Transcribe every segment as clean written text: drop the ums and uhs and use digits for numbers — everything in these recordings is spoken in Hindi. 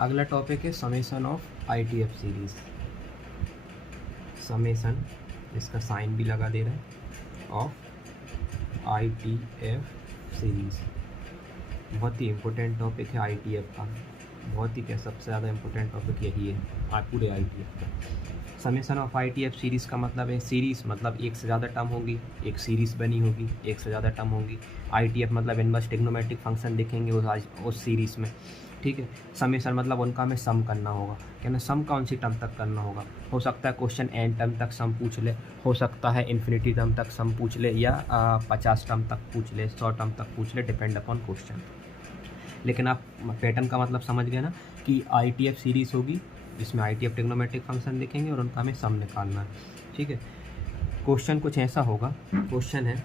अगला टॉपिक है summation of ITF series. Summation, इसका साइन भी लगा दे रहे हैं, ऑफ ITF सीरीज़। बहुत ही इम्पोर्टेंट टॉपिक है ITF का, बहुत ही क्या सबसे ज़्यादा इम्पोर्टेंट टॉपिक यही है पूरे ITF का। समेशन ऑफ ITF सीरीज़ का मतलब है, सीरीज़ मतलब एक से ज़्यादा टर्म होगी, एक सीरीज़ बनी होगी, एक से ज़्यादा टर्म होगी। ITF मतलब इनवर्स ट्रिग्नोमेट्रिक फंक्शन देखेंगे उस सीरीज़ में, ठीक है। समेशन मतलब उनका हमें सम करना होगा, क्या ना, सम कौन सी टर्म तक करना होगा। हो सकता है क्वेश्चन n टर्म तक सम पूछ ले, हो सकता है इन्फिनिटी टर्म तक सम पूछ ले, या 50 टर्म तक पूछ ले, 100 टर्म तक पूछ ले, डिपेंड अपॉन क्वेश्चन। लेकिन आप पैटर्न का मतलब समझ गए ना कि ITF सीरीज़ होगी जिसमें ITF ट्रिग्नोमेट्रिक फंक्शन देखेंगे और उनका हमें सम निकालना है, ठीक है। क्वेश्चन कुछ ऐसा होगा, क्वेश्चन है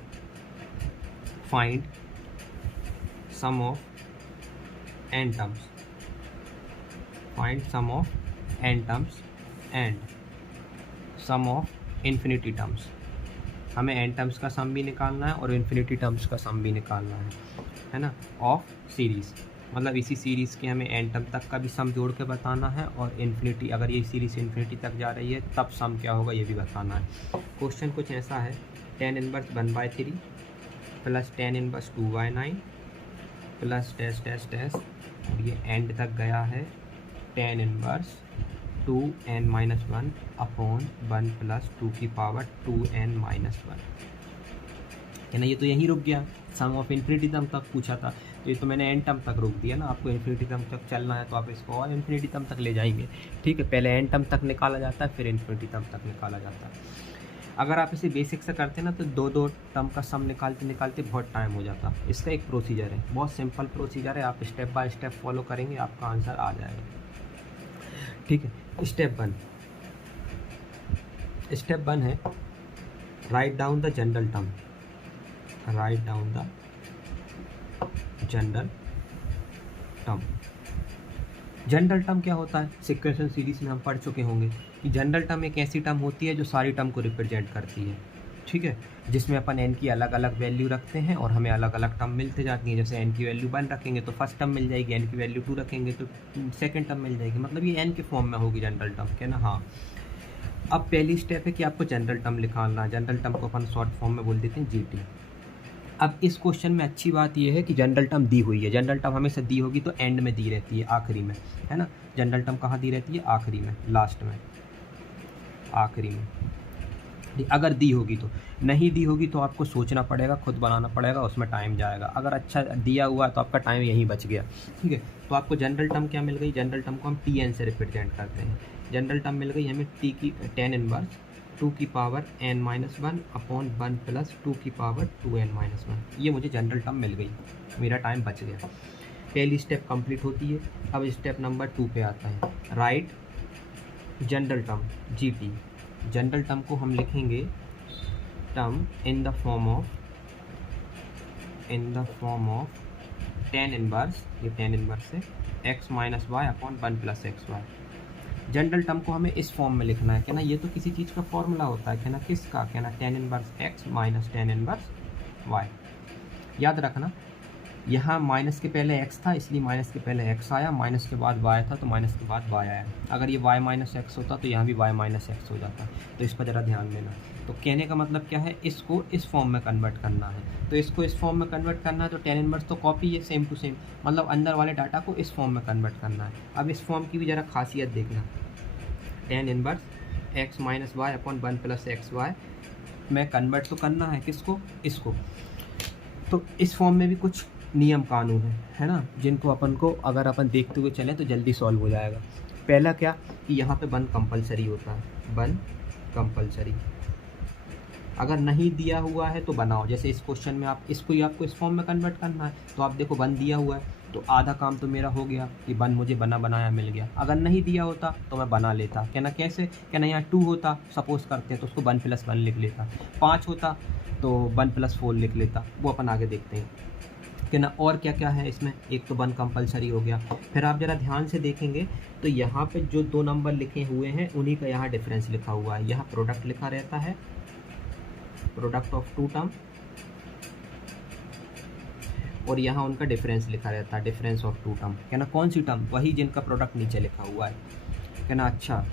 find sum of n terms, find sum of n terms and sum of infinity terms. हमें n टर्म्स का सम भी निकालना है और इन्फिनिटी टर्म्स का सम भी निकालना है ना, ऑफ सीरीज़। मतलब इसी सीरीज़ के हमें n टर्म तक का भी सम जोड़ के बताना है, और इन्फिनिटी, अगर ये सीरीज़ इन्फिनिटी तक जा रही है तब सम क्या होगा ये भी बताना है। क्वेश्चन कुछ ऐसा है, tan inverse 1/3 plus tan inverse 2/9 plus dash dash dash, और ये एंड तक गया है tan inverse 2n-1 upon 1 plus 2 की पावर 2n-1, है ना। ये तो यहीं रुक गया, सम ऑफ इन्फिनिटी टर्म तक पूछा था, तो ये तो मैंने n टर्म तक रोक दिया ना। आपको इन्फिनिटी टर्म तक चलना है तो आप इसको और इन्फिनिटी टर्म तक ले जाएंगे, ठीक है। पहले n टर्म तक निकाला जाता है, फिर इन्फिनिटी टर्म तक निकाला जाता है। अगर आप इसे बेसिक से करते ना तो दो टर्म का सम निकालते निकालते बहुत टाइम हो जाता। इसका एक प्रोसीजर है, बहुत सिंपल प्रोसीजर है, आप स्टेप बाय स्टेप फॉलो करेंगे आपका आंसर आ जाएगा, ठीक है। स्टेप वन है write down the general term, write down the general term. General term क्या होता है, सीक्वेंशियल सीरीज में हम पढ़ चुके होंगे कि जनरल टर्म एक ऐसी टर्म होती है जो सारी टर्म को रिप्रेजेंट करती है, ठीक है, जिसमें अपन n की अलग अलग वैल्यू रखते हैं और हमें अलग अलग टर्म मिलते जाती हैं। जैसे n की वैल्यू 1 रखेंगे तो फर्स्ट टर्म मिल जाएगी, n की वैल्यू 2 रखेंगे तो सेकंड टर्म मिल जाएगी, मतलब ये n के फॉर्म में होगी जनरल टर्म, क्या ना। हाँ, अब पहली स्टेप है कि आपको जनरल टर्म निकालना है। जनरल टर्म को अपन शॉर्ट फॉर्म में बोल देते हैं GT। अब इस क्वेश्चन में अच्छी बात यह है कि जनरल टर्म दी हुई है। जनरल टर्म हमेशा दी होगी तो एंड में दी रहती है, आखिरी में, है ना। जनरल टर्म कहाँ दी रहती है, आखिरी में, लास्ट में, आखिरी में। अगर दी होगी तो, नहीं दी होगी तो आपको सोचना पड़ेगा, खुद बनाना पड़ेगा, उसमें टाइम जाएगा। अगर अच्छा दिया हुआ है तो आपका टाइम यहीं बच गया, ठीक है। तो आपको जनरल टर्म क्या मिल गई, जनरल टर्म को हम TN से रिप्रेजेंट करते हैं। जनरल टर्म मिल गई हमें t की tan इनवर्स 2 की पावर n-1 अपॉन 1 प्लस 2 की पावर 2n-1। ये मुझे जनरल टर्म मिल गई, मेरा टाइम बच गया। पहली स्टेप कंप्लीट होती है। अब स्टेप नंबर 2 पे आता है, right general term GT। General term को हम लिखेंगे term in the form of tan inverse, ये tan इनवर्स है x minus y upon 1 plus x y. General term को हमें इस फॉर्म में लिखना है, क्या ना। ये तो किसी चीज़ का फॉर्मूला होता है, क्या ना, किसका, क्या ना, tan inverse x minus tan inverse y। याद रखना, यहाँ माइनस के पहले x था इसलिए माइनस के पहले x आया, माइनस के बाद y था तो माइनस के बाद y आया। अगर ये y माइनस एक्स होता तो यहाँ भी y माइनस एक्स हो जाता, तो इस पर ज़रा ध्यान देना। तो कहने का मतलब क्या है, इसको इस फॉर्म में कन्वर्ट करना है। तो इसको इस फॉर्म में कन्वर्ट करना है तो tan इनवर्स तो कॉपी है, सेम टू सेम, मतलब अंदर वाले डाटा को इस फॉर्म में कन्वर्ट करना है। अब इस फॉर्म की भी ज़रा खासियत देखना, tan inverse x minus y upon 1 plus x y में कन्वर्ट तो करना है किसको, इसको। तो इस फॉर्म में भी कुछ नियम कानून है ना, जिनको अपन को अगर अपन देखते हुए चलें तो जल्दी सॉल्व हो जाएगा। पहला क्या कि यहाँ पे 1 कंपलसरी होता है, 1 कंपलसरी। अगर नहीं दिया हुआ है तो बनाओ, जैसे इस क्वेश्चन में आप इसको ही आपको इस फॉर्म में कन्वर्ट करना है, तो आप देखो 1 दिया हुआ है तो आधा काम तो मेरा हो गया कि 1 मुझे बना बनाया मिल गया। अगर नहीं दिया होता तो मैं बना लेता, क्या ना, कैसे, क्या ना, यहाँ 2 होता सपोज करते हैं तो उसको 1 + 1 लिख लेता, 5 होता तो 1 + 4 लिख लेता, वो अपन आगे देखते हैं, कि ना। और क्या क्या है इसमें, एक तो 1 कंपलसरी हो गया। फिर आप ज़रा ध्यान से देखेंगे तो यहाँ पे जो 2 नंबर लिखे हुए हैं उन्हीं का यहाँ डिफरेंस लिखा हुआ है। यहाँ प्रोडक्ट लिखा रहता है, प्रोडक्ट ऑफ 2 टर्म, और यहाँ उनका डिफरेंस लिखा रहता है, डिफरेंस ऑफ टू टर्म। कहना कौन सी टर्म? वही जिनका प्रोडक्ट नीचे लिखा हुआ है। कहना अच्छा,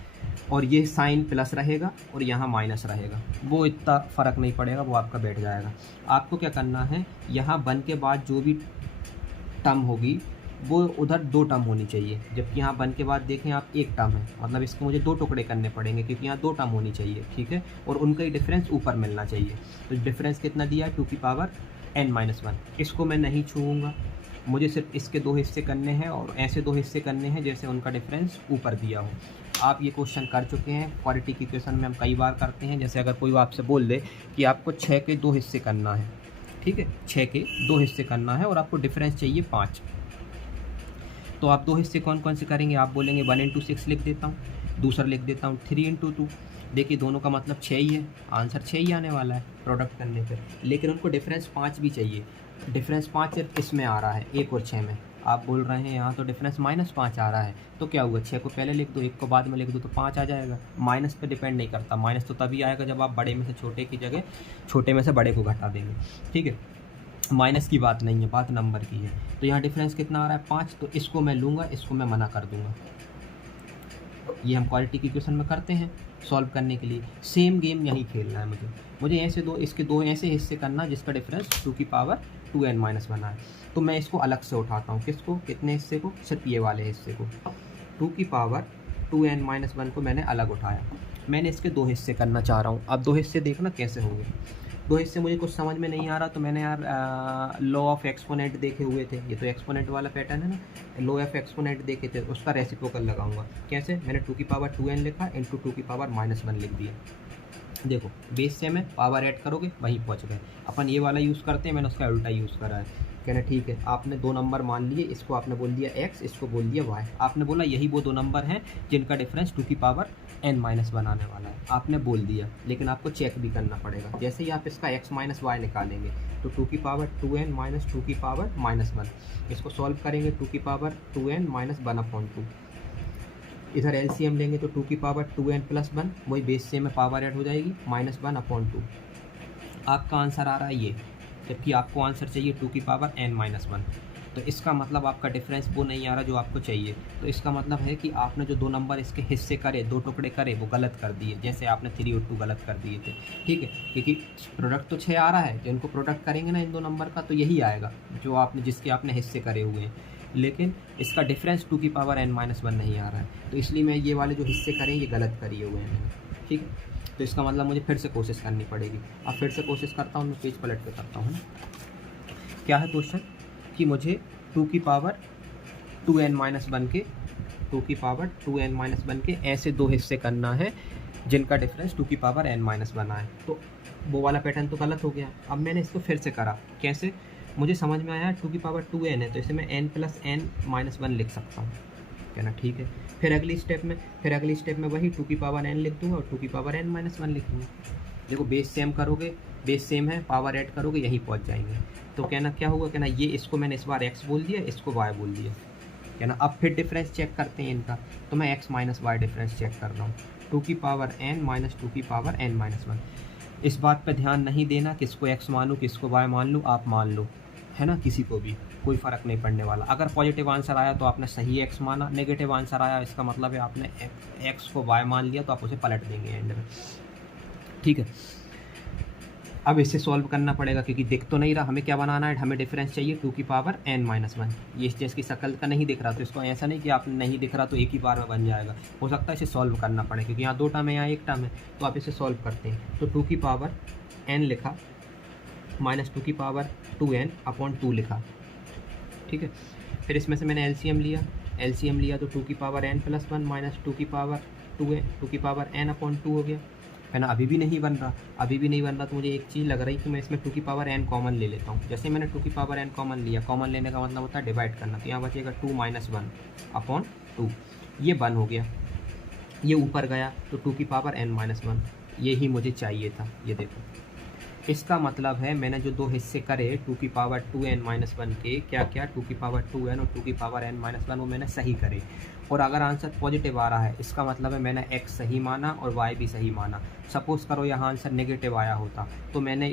और ये साइन प्लस रहेगा और यहाँ माइनस रहेगा, वो इतना फ़र्क नहीं पड़ेगा, वो आपका बैठ जाएगा। आपको क्या करना है, यहाँ 1 के बाद जो भी टर्म होगी वो उधर 2 टर्म होनी चाहिए, जबकि यहाँ 1 के बाद देखें आप 1 टर्म है, मतलब इसको मुझे 2 टुकड़े करने पड़ेंगे क्योंकि यहाँ 2 टर्म होनी चाहिए, ठीक है। और उनका ही डिफरेंस ऊपर मिलना चाहिए। तो डिफरेंस कितना दिया है? 2 की पावर n-1। इसको मैं नहीं छूऊंगा, मुझे सिर्फ इसके 2 हिस्से करने हैं और ऐसे 2 हिस्से करने हैं जैसे उनका डिफरेंस ऊपर दिया हो। आप ये क्वेश्चन कर चुके हैं, क्वाड्रेटिक की इक्वेशन में हम कई बार करते हैं। जैसे अगर कोई आपसे बोल दे कि आपको 6 के 2 हिस्से करना है, ठीक है, 6 के 2 हिस्से करना है और आपको डिफरेंस चाहिए 5, तो आप 2 हिस्से कौन कौन से करेंगे? आप बोलेंगे 1 × 6 लिख देता हूँ, दूसरा लिख देता हूँ 3 × 2। देखिए दोनों का मतलब 6 ही है, आंसर 6 ही आने वाला है प्रोडक्ट करने पर। लेकिन उनको डिफरेंस 5 भी चाहिए। डिफरेंस 5 सिर्फ इसमें आ रहा है, 1 और 6 में। आप बोल रहे हैं यहाँ तो डिफरेंस -5 आ रहा है, तो क्या हुआ? 6 को पहले लिख दो, 1 को बाद में लिख दो, तो 5 आ जाएगा। माइनस पे डिपेंड नहीं करता, माइनस तो तभी आएगा जब आप बड़े में से छोटे की जगह छोटे में से बड़े को घटा देंगे, ठीक है। माइनस की बात नहीं है, बात नंबर की है। तो यहाँ डिफरेंस कितना आ रहा है? 5। तो इसको मैं लूँगा, इसको मैं मना कर दूँगा। ये हम क्वाड्रेटिक इक्वेशन में करते हैं सॉल्व करने के लिए। सेम गेम यहीं खेलना है मुझे ऐसे इसके 2 ऐसे हिस्से करना जिसका डिफरेंस 2 की पावर 2n-1 है। तो मैं इसको अलग से उठाता हूँ। किसको? कितने हिस्से को? सिर्फ ये वाले हिस्से को। 2 की पावर 2n-1 को मैंने अलग उठाया। मैंने इसके 2 हिस्से करना चाह रहा हूँ। अब 2 हिस्से देखना कैसे होंगे। 2 हिस्से मुझे कुछ समझ में नहीं आ रहा, तो मैंने यार लॉ ऑफ एक्सपोनेंट देखे हुए थे। ये तो एक्सपोनेंट वाला पैटर्न है ना, लॉ ऑफ एक्सपोनेंट देखे थे, उसका रेसिप्रोकल लगाऊंगा। कैसे? मैंने 2 की पावर 2n लिखा इंटू 2 की पावर -1 लिख दिया। देखो बेस सेम है, पावर ऐड करोगे वहीं पहुंच गए। अपन ये वाला यूज़ करते हैं, मैंने उसका उल्टा यूज़ करा है। कहना ठीक है, आपने 2 नंबर मान लिए, इसको आपने बोल दिया x, इसको बोल दिया y। आपने बोला यही वो 2 नंबर हैं जिनका डिफरेंस 2 की पावर n-1 आने वाला है, आपने बोल दिया। लेकिन आपको चेक भी करना पड़ेगा। जैसे ही आप इसका x - y निकालेंगे तो 2 की पावर 2n - 2 की पावर -1, इसको सॉल्व करेंगे 2 की पावर 2n - 1/2। इधर एलसीएम लेंगे तो 2 की पावर 2n + 1, वही बेस से में पावर ऐड हो जाएगी -1/2। आपका आंसर आ रहा है ये, जबकि आपको आंसर चाहिए 2 की पावर n-1। तो इसका मतलब आपका डिफरेंस वो नहीं आ रहा जो आपको चाहिए। तो इसका मतलब है कि आपने जो 2 नंबर इसके हिस्से करे, 2 टुकड़े करे, वो गलत कर दिए। जैसे आपने 3 और 2 गलत कर दिए थे, ठीक है, क्योंकि प्रोडक्ट तो 6 आ रहा है। जिनको प्रोडक्ट करेंगे ना इन 2 नंबर का, तो यही आएगा जो आपने जिसके आपने हिस्से करे हुए हैं। लेकिन इसका डिफरेंस 2 की पावर n-1 नहीं आ रहा है, तो इसलिए मैं ये वाले जो हिस्से करें ये गलत करिए हुए हैं मैंने, ठीक है। तो इसका मतलब मुझे फिर से कोशिश करनी पड़ेगी। अब फिर से कोशिश करता हूँ, मैं पेज पलट के करता हूँ। क्या है क्वेश्चन कि मुझे 2 की पावर 2n-1 के 2 की पावर 2n-1 के ऐसे 2 हिस्से करना है जिनका डिफरेंस 2 की पावर n-1 आए। तो वो वाला पैटर्न तो गलत हो गया। अब मैंने इसको फिर से करा। कैसे? मुझे समझ में आया 2 की पावर 2n है, तो इसे मैं n + n-1 लिख सकता हूँ। कहना ठीक है। फिर अगली स्टेप में वही 2 की पावर n लिख दूँगा और 2 की पावर n-1 लिख दूँगा। देखो बेस सेम करोगे, बेस सेम है, पावर ऐड करोगे, यहीं पहुँच जाएंगे। तो कहना क्या होगा? कहना ये इसको मैंने इस बार x बोल दिया, इसको y बोल दिया। कहना अब फिर डिफरेंस चेक करते हैं इनका। तो मैं x - y डिफरेंस चेक कर रहा हूँ। 2 की पावर n - 2 की पावर n-1। इस बात पे ध्यान नहीं देना किसको x मानूँ किसको y मान लूँ, आप मान लो, है ना, किसी को भी कोई फ़र्क नहीं पड़ने वाला। अगर पॉजिटिव आंसर आया तो आपने सही x माना, नेगेटिव आंसर आया इसका मतलब है आपने x को y मान लिया, तो आप उसे पलट देंगे एंड में, ठीक है। अब इसे सॉल्व करना पड़ेगा क्योंकि दिख तो नहीं रहा। हमें क्या बनाना है? हमें डिफरेंस चाहिए 2 की पावर n-1। ये इस चीज़ की शक्ल का नहीं दिख रहा, तो इसको ऐसा नहीं कि आप नहीं दिख रहा तो एक ही बार में बन जाएगा। हो सकता है इसे सॉल्व करना पड़े क्योंकि यहाँ 2 टर्म है, यहाँ 1 टर्म है। तो आप इसे सॉल्व करते हैं। तो 2 की पावर n लिखा -2 की पावर 2n/2 लिखा, ठीक है। फिर इसमें से मैंने एलसीएम लिया तो 2 की पावर n + 1 - 2 की पावर 2n, 2 की पावर n/2 हो गया, है ना। अभी भी नहीं बन रहा, तो मुझे एक चीज़ लग रही कि मैं इसमें 2 की पावर n कॉमन ले लेता हूँ। जैसे मैंने 2 की पावर n कॉमन लिया, कॉमन लेने का मतलब होता है डिवाइड करना। तो यहाँ बचेगा 2 - 1/2, ये 1 हो गया, ये ऊपर गया तो 2 की पावर n-1, ये ही मुझे चाहिए था। ये देखो इसका मतलब है मैंने जो दो हिस्से करे 2 की पावर 2n-1 के, क्या क्या 2 की पावर 2n और 2 की पावर n-1 वो मैंने सही करे, और अगर आंसर पॉजिटिव आ रहा है इसका मतलब है मैंने x सही माना और y भी सही माना। सपोज़ करो यहाँ आंसर नेगेटिव आया होता तो मैंने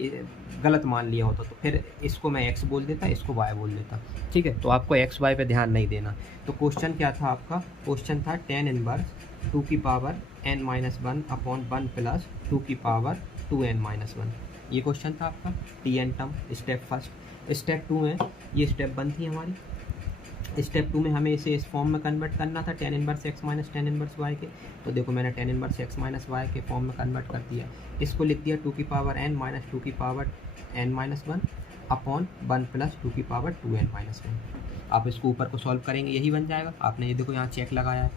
गलत मान लिया होता, तो फिर इसको मैं x बोल देता, इसको y बोल देता। ठीक है, तो आपको x y पे ध्यान नहीं देना। तो क्वेश्चन क्या था आपका? क्वेश्चन था tan इनवर्स 2 की पावर n-1 अपॉन 1 प्लस 2 की पावर 2n-1, ये क्वेश्चन था आपका। T N term step first. Step 2 में ये स्टेप 1 थी हमारी। स्टेप 2 में हमें इसे इस फॉर्म में कन्वर्ट करना था tan inverse x minus tan inverse y के। तो देखो मैंने tan inverse x minus y के फॉर्म में कन्वर्ट कर दिया। इसको लिख दिया 2 की पावर n माइनस 2 की पावर n-1 अपॉन 1 प्लस 2 की पावर 2n-1। आप इसको ऊपर को सॉल्व करेंगे, यही बन जाएगा। आपने ये देखो यहाँ चेक लगाया है,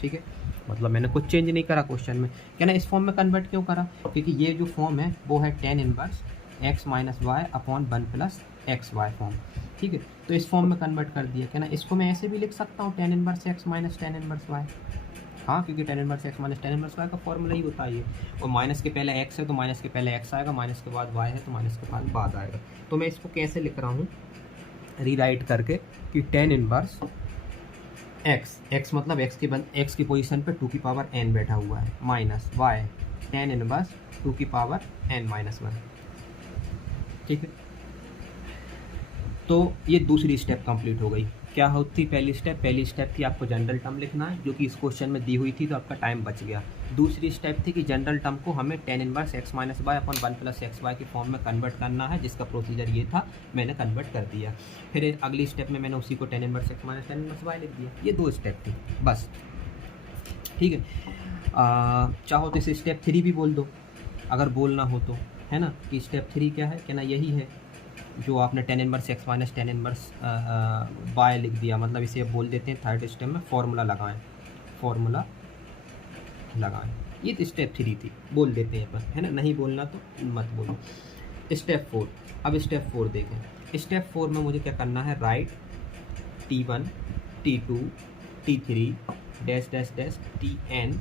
ठीक है, मतलब मैंने कुछ चेंज नहीं करा क्वेश्चन में। क्या ना, इस फॉर्म में कन्वर्ट क्यों करा? क्योंकि ये जो फॉर्म है वो है tan inverse x minus y upon 1 plus x y form, ठीक है। तो इस फॉर्म में कन्वर्ट कर दिया। क्या ना, इसको मैं ऐसे भी लिख सकता हूँ tan inverse x minus tan inverse y। हाँ, क्योंकि tan inverse x minus tan inverse y का फॉर्मूला ही होता है ये। और माइनस के पहले x है तो माइनस के पहले x आएगा, माइनस के बाद y है तो माइनस के बाद आएगा। तो मैं इसको कैसे लिख रहा हूँ रीराइट करके कि tan इनवर्स x मतलब x की पोजीशन पे 2 की पावर n बैठा हुआ है माइनस y tan इनवर्स 2 की पावर n-1, ठीक है। तो ये दूसरी स्टेप कंप्लीट हो गई। क्या होती पहली स्टेप थी आपको जनरल टर्म लिखना है, जो कि इस क्वेश्चन में दी हुई थी, तो आपका टाइम बच गया। दूसरी स्टेप थी कि जनरल टर्म को हमें tan inverse x minus y upon 1 plus x y के फॉर्म में कन्वर्ट करना है, जिसका प्रोसीजर ये था, मैंने कन्वर्ट कर दिया। फिर अगली स्टेप में मैंने उसी को tan inverse x minus tan inverse y लिख दिया। ये दो स्टेप थी बस, ठीक है। चाहो तो इसे स्टेप 3 भी बोल दो अगर बोलना हो तो, है ना, कि स्टेप 3 क्या है? क्या ना, यही है जो आपने tan inverse x minus tan inverse y लिख दिया, मतलब इसे बोल देते हैं थर्ड स्टेप में फॉर्मूला लगाएं। ये तो स्टेप 3 थी, बोल देते हैं अपन, है ना, नहीं बोलना तो मत बोलो। स्टेप 4, अब स्टेप 4 देखें। स्टेप 4 में मुझे क्या करना है? Right T1 T2 T3 dash dash dash Tn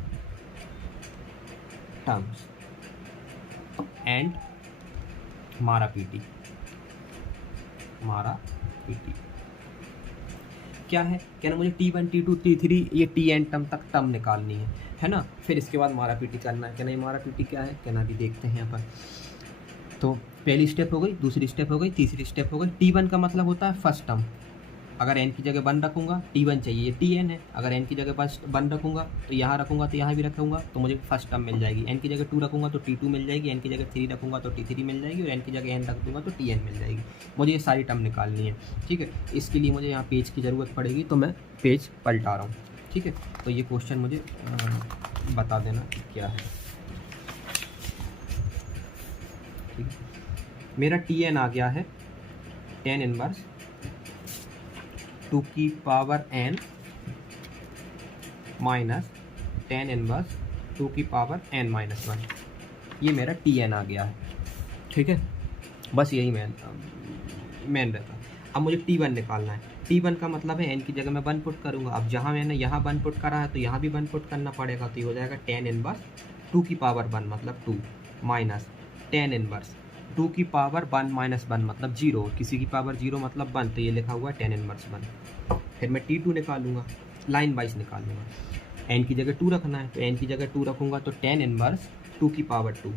terms and मारा पीटी क्या है? क्या ना, मुझे T1 T2 T3 ये Tn टर्म तक टर्म निकालनी है ना। फिर इसके बाद मारा पीटी करना है। क्या ना, ये मारा पीटी क्या है? क्या ना, अभी देखते हैं अपन। तो पहली स्टेप हो गई, दूसरी स्टेप हो गई, तीसरी स्टेप हो गई। T1 का मतलब होता है फर्स्ट टर्म। अगर n की जगह 1 रखूँगा, T1 चाहिए, Tn है। अगर n की जगह 1 रखूँगा तो यहाँ रखूँगा तो यहाँ भी रखूँगा, तो मुझे फर्स्ट टर्म मिल जाएगी। n की जगह 2 रखूँगा तो T2 मिल जाएगी, n की जगह 3 रखूँगा तो T3 मिल जाएगी, और n की जगह n रख दूँगा तो Tn मिल जाएगी। मुझे ये सारी टर्म निकालनी है, ठीक है। इसके लिए मुझे यहाँ पेज की ज़रूरत पड़ेगी, तो मैं पेज पलटा रहा हूँ, ठीक है। तो ये क्वेश्चन मुझे बता देना क्या है, ठीक है। मेरा Tn आ गया है tan इनवर्स 2 की power n minus tan inverse 2 की पावर n-1, ये मेरा Tn आ गया है, ठीक है। बस यही मेन रहता है। अब मुझे T1 निकालना है। T1 का मतलब है n की जगह मैं 1 पुट करूँगा। अब जहाँ मैंने यहाँ 1 पुट करा है तो यहाँ भी 1 पुट करना पड़ेगा, तो ये हो जाएगा tan इनवर्स 2 की पावर 1 मतलब 2 माइनस tan इनवर्स 2 की पावर 1 माइनस 1 मतलब 0, किसी की पावर 0 मतलब 1, तो ये लिखा हुआ है tan इनवर्स 1। फिर मैं T2 निकालूंगा, लाइन वाइज निकालूंगा। n की जगह 2 रखना है तो n की जगह 2 रखूँगा तो tan इनवर्स 2 की पावर 2,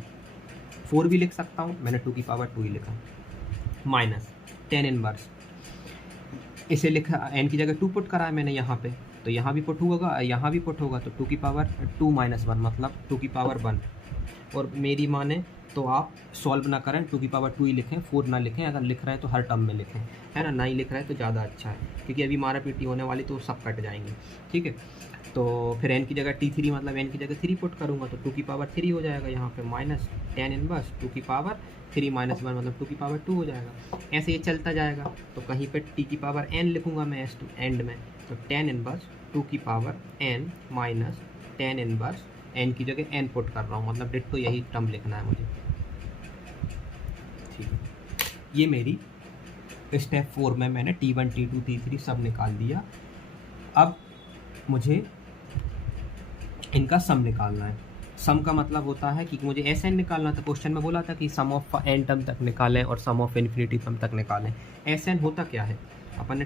4 भी लिख सकता हूँ, मैंने 2 की पावर 2 ही लिखा, माइनस tan इनवर्स, इसे लिखा n की जगह 2 पुट करा है मैंने यहाँ पे, तो यहाँ भी पुट होगा, यहाँ भी पुट होगा, तो 2 की पावर 2 माइनस 1 मतलब 2 की पावर 1। और मेरी माने तो आप सॉल्व ना करें, 2 की पावर 2 ही लिखें, 4 ना लिखें। अगर लिख रहे हैं तो हर टर्म में लिखें, है ना, ना ही लिख रहे हैं तो ज़्यादा अच्छा है, क्योंकि अभी मारा पीटी होने वाली तो सब कट जाएंगे, ठीक है। तो फिर n की जगह T3 मतलब n की जगह 3 पुट करूँगा तो 2 की पावर 3 हो जाएगा यहाँ पे, माइनस tan इनवर्स 2 की पावर 3 माइनस 1 मतलब 2 की पावर 2 हो जाएगा। ऐसे ये चलता जाएगा, तो कहीं पे t की पावर n लिखूँगा मैं एंड में, तो tan इनवर्स 2 की power n minus tan inverse n की जगह n पुट कर रहा हूँ, मतलब डिट्टो यही टर्म लिखना है मुझे, ठीक है। ये मेरी स्टेप 4 में मैंने T1 T2 T3 सब निकाल दिया। अब मुझे इनका सम निकालना है। सम का मतलब होता है कि मुझे एस एन निकालना था, क्वेश्चन में बोला था कि सम ऑफ एन टर्म तक निकालें और सम ऑफ इन्फिनिटी टर्म तक निकालें। एस एन होता क्या है, अपन ने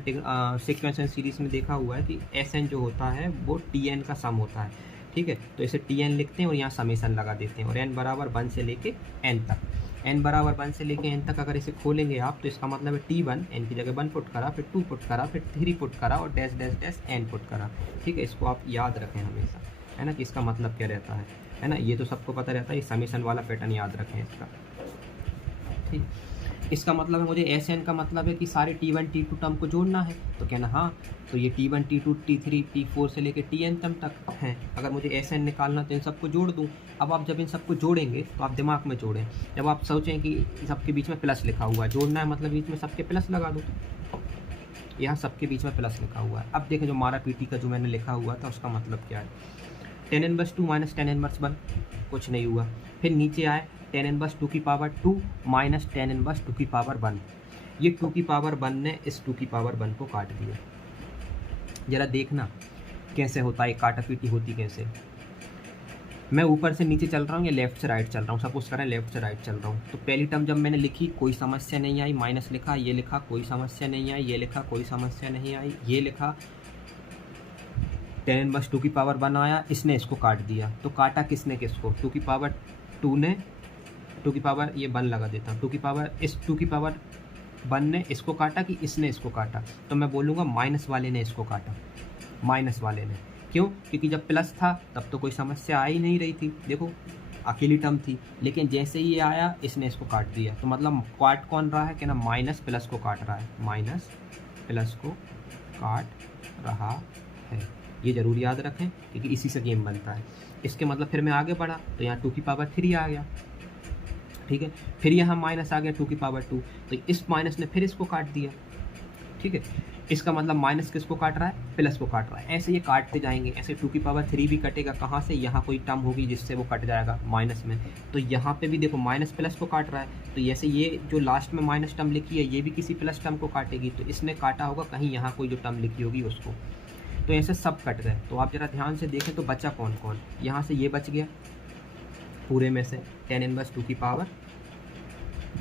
सीक्वेंस एंड सीरीज में देखा हुआ है कि एस एन जो होता है वो टी एन का सम होता है, ठीक है। तो इसे टी एन लिखते हैं और यहाँ समेसन लगा देते हैं, और एन बराबर 1 से लेके एन तक, एन बराबर 1 से लेके एन तक अगर इसे खोलेंगे आप तो इसका मतलब है T1, एन की जगह 1 पुट करा, फिर 2 पुट करा, फिर 3 पुट करा और dash dash dash n put करा, ठीक है। इसको आप याद रखें हमेशा, है ना, कि इसका मतलब क्या रहता है ना, ये तो सबको पता रहता है, ये समेसन वाला पैटर्न याद रखें इसका, ठीक। इसका मतलब है मुझे एस एन का मतलब है कि सारे T1 T2 टर्म को जोड़ना है, तो कहना हाँ, तो ये T1 T2 T3 T4 से लेकर Tn टर्म तक हैं। अगर मुझे एस एन निकालना तो इन सबको जोड़ दूँ। अब आप जब इन सबको जोड़ेंगे तो आप दिमाग में जोड़ें, जब आप सोचें कि सबके बीच में प्लस लिखा हुआ है, जोड़ना है मतलब बीच में सबके प्लस लगा दो, यहाँ सबके बीच में प्लस लिखा हुआ है। अब देखें जो हमारा पीटी का जो मैंने लिखा हुआ था उसका मतलब क्या है, tan inverse 2 minus tan inverse 1, कुछ नहीं हुआ। फिर नीचे आए tan इनवर्स 2 की पावर 2 माइनस tan इनवर्स 2 की पावर 1, ये 2 की पावर 1 ने इस 2 की पावर 1 को काट दिया। जरा देखना कैसे होता है, काटा पीटी होती कैसे। मैं ऊपर से नीचे चल रहा हूँ या लेफ्ट से राइट चल रहा हूँ, सपोज करें लेफ्ट से राइट चल रहा हूँ, तो पहली टर्म जब मैंने लिखी कोई समस्या नहीं आई, माइनस लिखा, ये लिखा कोई समस्या नहीं आई, ये लिखा कोई समस्या नहीं आई, ये लिखा tan इनवर्स 2 की पावर 1 आया, इसने इसको काट दिया। तो काटा किसने किसको, 2 की पावर 2 ने, 2 की पावर ये 1 लगा देता हूँ, 2 की पावर इस 2 की पावर 1 ने इसको काटा कि इसने इसको काटा, तो मैं बोलूँगा माइनस वाले ने इसको काटा, माइनस वाले ने। क्यों, क्योंकि जब प्लस था तब तो कोई समस्या आ ही नहीं रही थी, देखो अकेली टर्म थी, लेकिन जैसे ही ये आया इसने इसको काट दिया, तो मतलब काट कौन रहा है, क्या ना माइनस प्लस को काट रहा है, माइनस प्लस को काट रहा है। ये ज़रूर याद रखें क्योंकि इसी से गेम बनता है। इसके मतलब फिर मैं आगे बढ़ा तो यहाँ 2 की पावर 3 आ गया, ठीक है। फिर यहाँ माइनस आ गया 2 की पावर 2, तो इस माइनस ने फिर इसको काट दिया, ठीक है। इसका मतलब माइनस किसको काट रहा है, प्लस को काट रहा है। ऐसे ये काटते जाएंगे, ऐसे 2 की पावर 3 भी कटेगा, कहाँ से, यहाँ कोई टर्म होगी जिससे वो कट जाएगा माइनस में, तो यहाँ पे भी देखो माइनस प्लस को काट रहा है, तो जैसे ये जो लास्ट में माइनस टर्म लिखी है ये भी किसी प्लस टर्म को काटेगी, तो इसने काटा होगा कहीं यहाँ कोई जो टर्म लिखी होगी उसको, तो ऐसे सब कट गए। तो आप जरा ध्यान से देखें तो बचा कौन कौन, यहाँ से ये बच गया पूरे में से tan इनवर्स 2 की पावर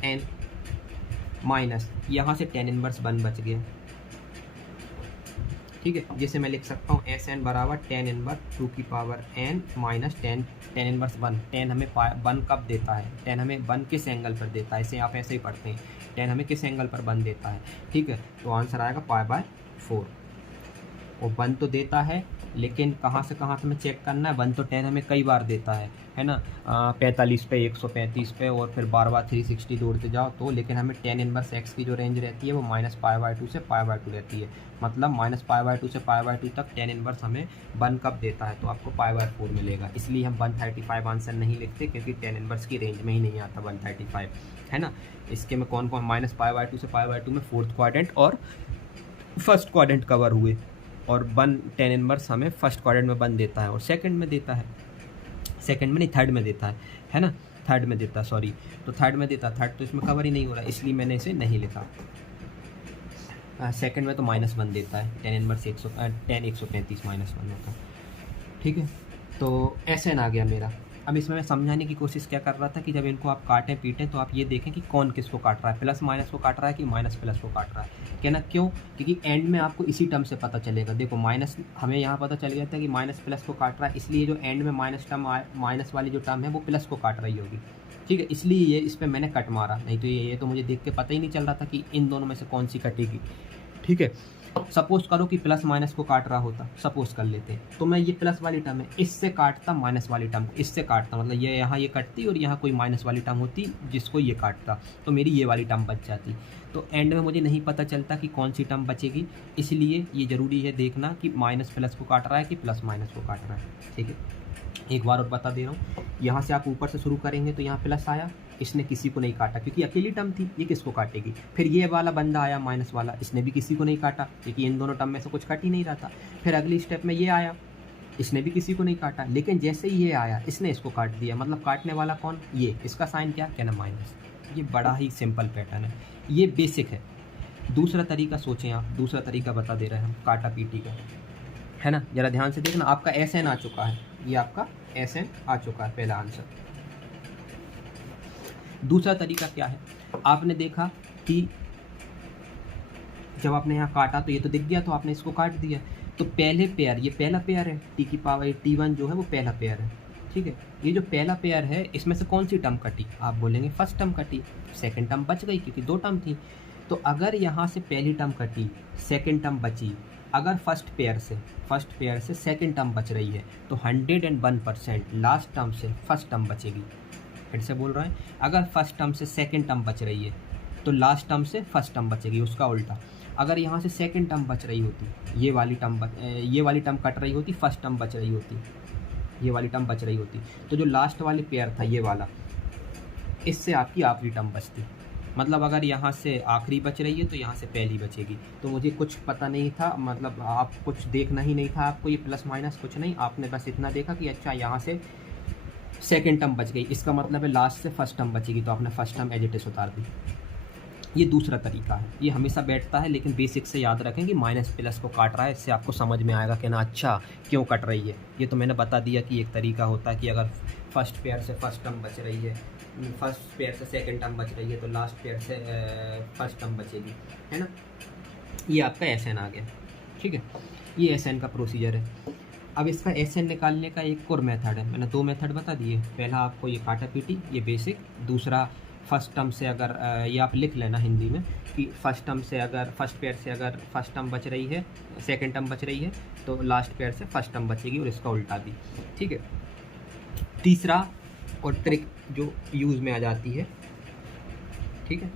n माइनस यहाँ से tan इनवर्स 1 बच गया, ठीक है। जिसे मैं लिख सकता हूँ एस एन बराबर tan इनवर्स 2 की power n minus tan inverse 1। tan हमें 1 कब देता है, tan हमें 1 किस एंगल पर देता है, इसे आप ऐसे ही पढ़ते हैं, tan हमें किस एंगल पर 1 देता है, ठीक है। तो आंसर आएगा π/4। और 1 तो देता है, लेकिन कहाँ से कहाँ से हमें चेक करना है, 1 तो tan हमें कई बार देता है ना, 45 पे, 135 पे, और फिर बार बार 360 दौड़ते जाओ तो, लेकिन हमें tan इनवर्स x की जो रेंज रहती है वो -π/2 से π/2 रहती है, मतलब -π/2 से π/2 तक tan इनवर्स हमें 1 कब देता है, तो आपको π/4 मिलेगा। इसलिए हम 135 आंसर नहीं लिखते क्योंकि tan इनवर्स की रेंज में ही नहीं आता 135, है ना। इसके में कौन कौन -π/2 से π/2 में 4th क्वाड्रेंट और 1st क्वाड्रेंट कवर हुए, और 1 tan इनवर्स हमें फर्स्ट क्वाड्रेंट में 1 देता है और सेकंड में देता है, सेकंड में नहीं थर्ड में देता है ना, थर्ड में देता है, सॉरी, तो थर्ड में देता है, थर्ड तो इसमें कवर ही नहीं हो रहा, इसलिए मैंने इसे नहीं लिखा। सेकंड में तो -1 देता है, tan इनवर्स tan 135 -1 होता है, ठीक है। तो SN आ गया मेरा। अब इसमें मैं समझाने की कोशिश क्या कर रहा था कि जब इनको आप काटें पीटें तो आप ये देखें कि कौन किसको काट रहा है, प्लस माइनस को काट रहा है कि माइनस प्लस को काट रहा है, क्या ना, क्यों, क्योंकि एंड में आपको इसी टर्म से पता चलेगा। देखो माइनस हमें यहाँ पता चल गया था कि माइनस प्लस को काट रहा है, इसलिए जो एंड में माइनस टर्म माइनस वाली जो टर्म है वो प्लस को काट रही होगी, ठीक है। इसलिए ये इस पर मैंने कट मारा, नहीं तो ये तो मुझे देख के पता ही नहीं चल रहा था कि इन दोनों में से कौन सी कटेगी, ठीक है। सपोज करो कि प्लस माइनस को काट रहा होता, सपोज कर लेते हैं, तो मैं ये प्लस वाली टर्म है इससे काटता, माइनस वाली टर्म को इससे काटता, मतलब ये यहाँ ये कटती और यहाँ कोई माइनस वाली टर्म होती जिसको ये काटता, तो मेरी ये वाली टर्म बच जाती। तो एंड में मुझे नहीं पता चलता कि कौन सी टर्म बचेगी, इसलिए ये ज़रूरी है देखना कि माइनस प्लस को काट रहा है कि प्लस माइनस को काट रहा है, ठीक है। एक बार और बता दे रहा हूँ, यहाँ से आप ऊपर से शुरू करेंगे तो यहाँ प्लस आया, इसने किसी को नहीं काटा क्योंकि अकेली टर्म थी, ये किसको काटेगी। फिर ये वाला बंदा आया माइनस वाला, इसने भी किसी को नहीं काटा क्योंकि इन दोनों टर्म में से कुछ कट ही नहीं रहा था। फिर अगली स्टेप में ये आया, इसने भी किसी को नहीं काटा, लेकिन जैसे ही ये आया इसने इसको काट दिया, मतलब काटने वाला कौन, ये, इसका साइन क्या ना माइनस। ये बड़ा ही सिंपल पैटर्न है, ये बेसिक है। दूसरा तरीका सोचें आप, दूसरा तरीका बता दे रहे हैं हम काटा पीटी का, है ना। ज़रा ध्यान से देखना, आपका SN आ चुका है, ये आपका SN आ चुका है, पहला आंसर। दूसरा तरीका क्या है, आपने देखा कि जब आपने यहाँ काटा तो ये तो दिख गया, तो आपने इसको काट दिया, तो पहले पेयर, ये पहला पेयर है, टी की पावर T1 जो है वो पहला पेयर है, ठीक है। ये जो पहला पेयर है इसमें से कौन सी टर्म कटी, आप बोलेंगे फर्स्ट टर्म कटी, सेकंड टर्म बच गई क्योंकि 2 टर्म थी। तो अगर यहाँ से पहली टर्म कटी, सेकंड टर्म बची, अगर फर्स्ट पेयर से सेकंड टर्म बच रही है तो 101% लास्ट टर्म से फर्स्ट टर्म बचेगी। फिर से बोल रहे हैं, अगर फर्स्ट टर्म से सेकंड टर्म बच रही है तो लास्ट टर्म से फर्स्ट टर्म बचेगी, उसका उल्टा। अगर यहाँ से सेकंड टर्म बच रही होती, ये वाली टर्म कट रही होती, फर्स्ट टर्म बच रही होती, ये वाली टर्म बच रही होती, तो जो लास्ट वाली पेयर था ये वाला, इससे आपकी आखिरी टर्म बचती। मतलब अगर यहाँ से आखिरी बच रही है तो यहाँ से पहली बचेगी। तो मुझे कुछ पता नहीं था, मतलब आप कुछ देखना ही नहीं था आपको, ये प्लस माइनस कुछ नहीं, आपने बस इतना देखा कि अच्छा यहाँ से सेकंड टर्म बच गई, इसका मतलब है लास्ट से फर्स्ट टर्म बचेगी, तो आपने first term as it is उतार दी। ये दूसरा तरीका है, ये हमेशा बैठता है, लेकिन बेसिक से याद रखें कि माइनस प्लस को काट रहा है, इससे आपको समझ में आएगा कि ना अच्छा क्यों कट रही है। ये तो मैंने बता दिया कि एक तरीका होता है कि अगर फर्स्ट पेयर से फर्स्ट टर्म बच रही है, फर्स्ट पेयर से सेकंड टर्म बच रही है, तो लास्ट पेयर से फर्स्ट टर्म बचेगी, है ना। ये आपका SN आ गया, ठीक है। ये SN का प्रोसीजर है। अब इसका SN निकालने का एक और मेथड है, मैंने 2 मेथड बता दिए। पहला आपको ये काटा पीटी, ये बेसिक। दूसरा फर्स्ट टर्म से अगर ये आप लिख लेना हिंदी में कि फर्स्ट टर्म से अगर फर्स्ट पेयर से अगर फर्स्ट टर्म बच रही है, सेकंड टर्म बच रही है, तो लास्ट पेयर से फर्स्ट टर्म बचेगी, और इसका उल्टा भी, ठीक है। तीसरा और ट्रिक जो यूज़ में आ जाती है, ठीक है,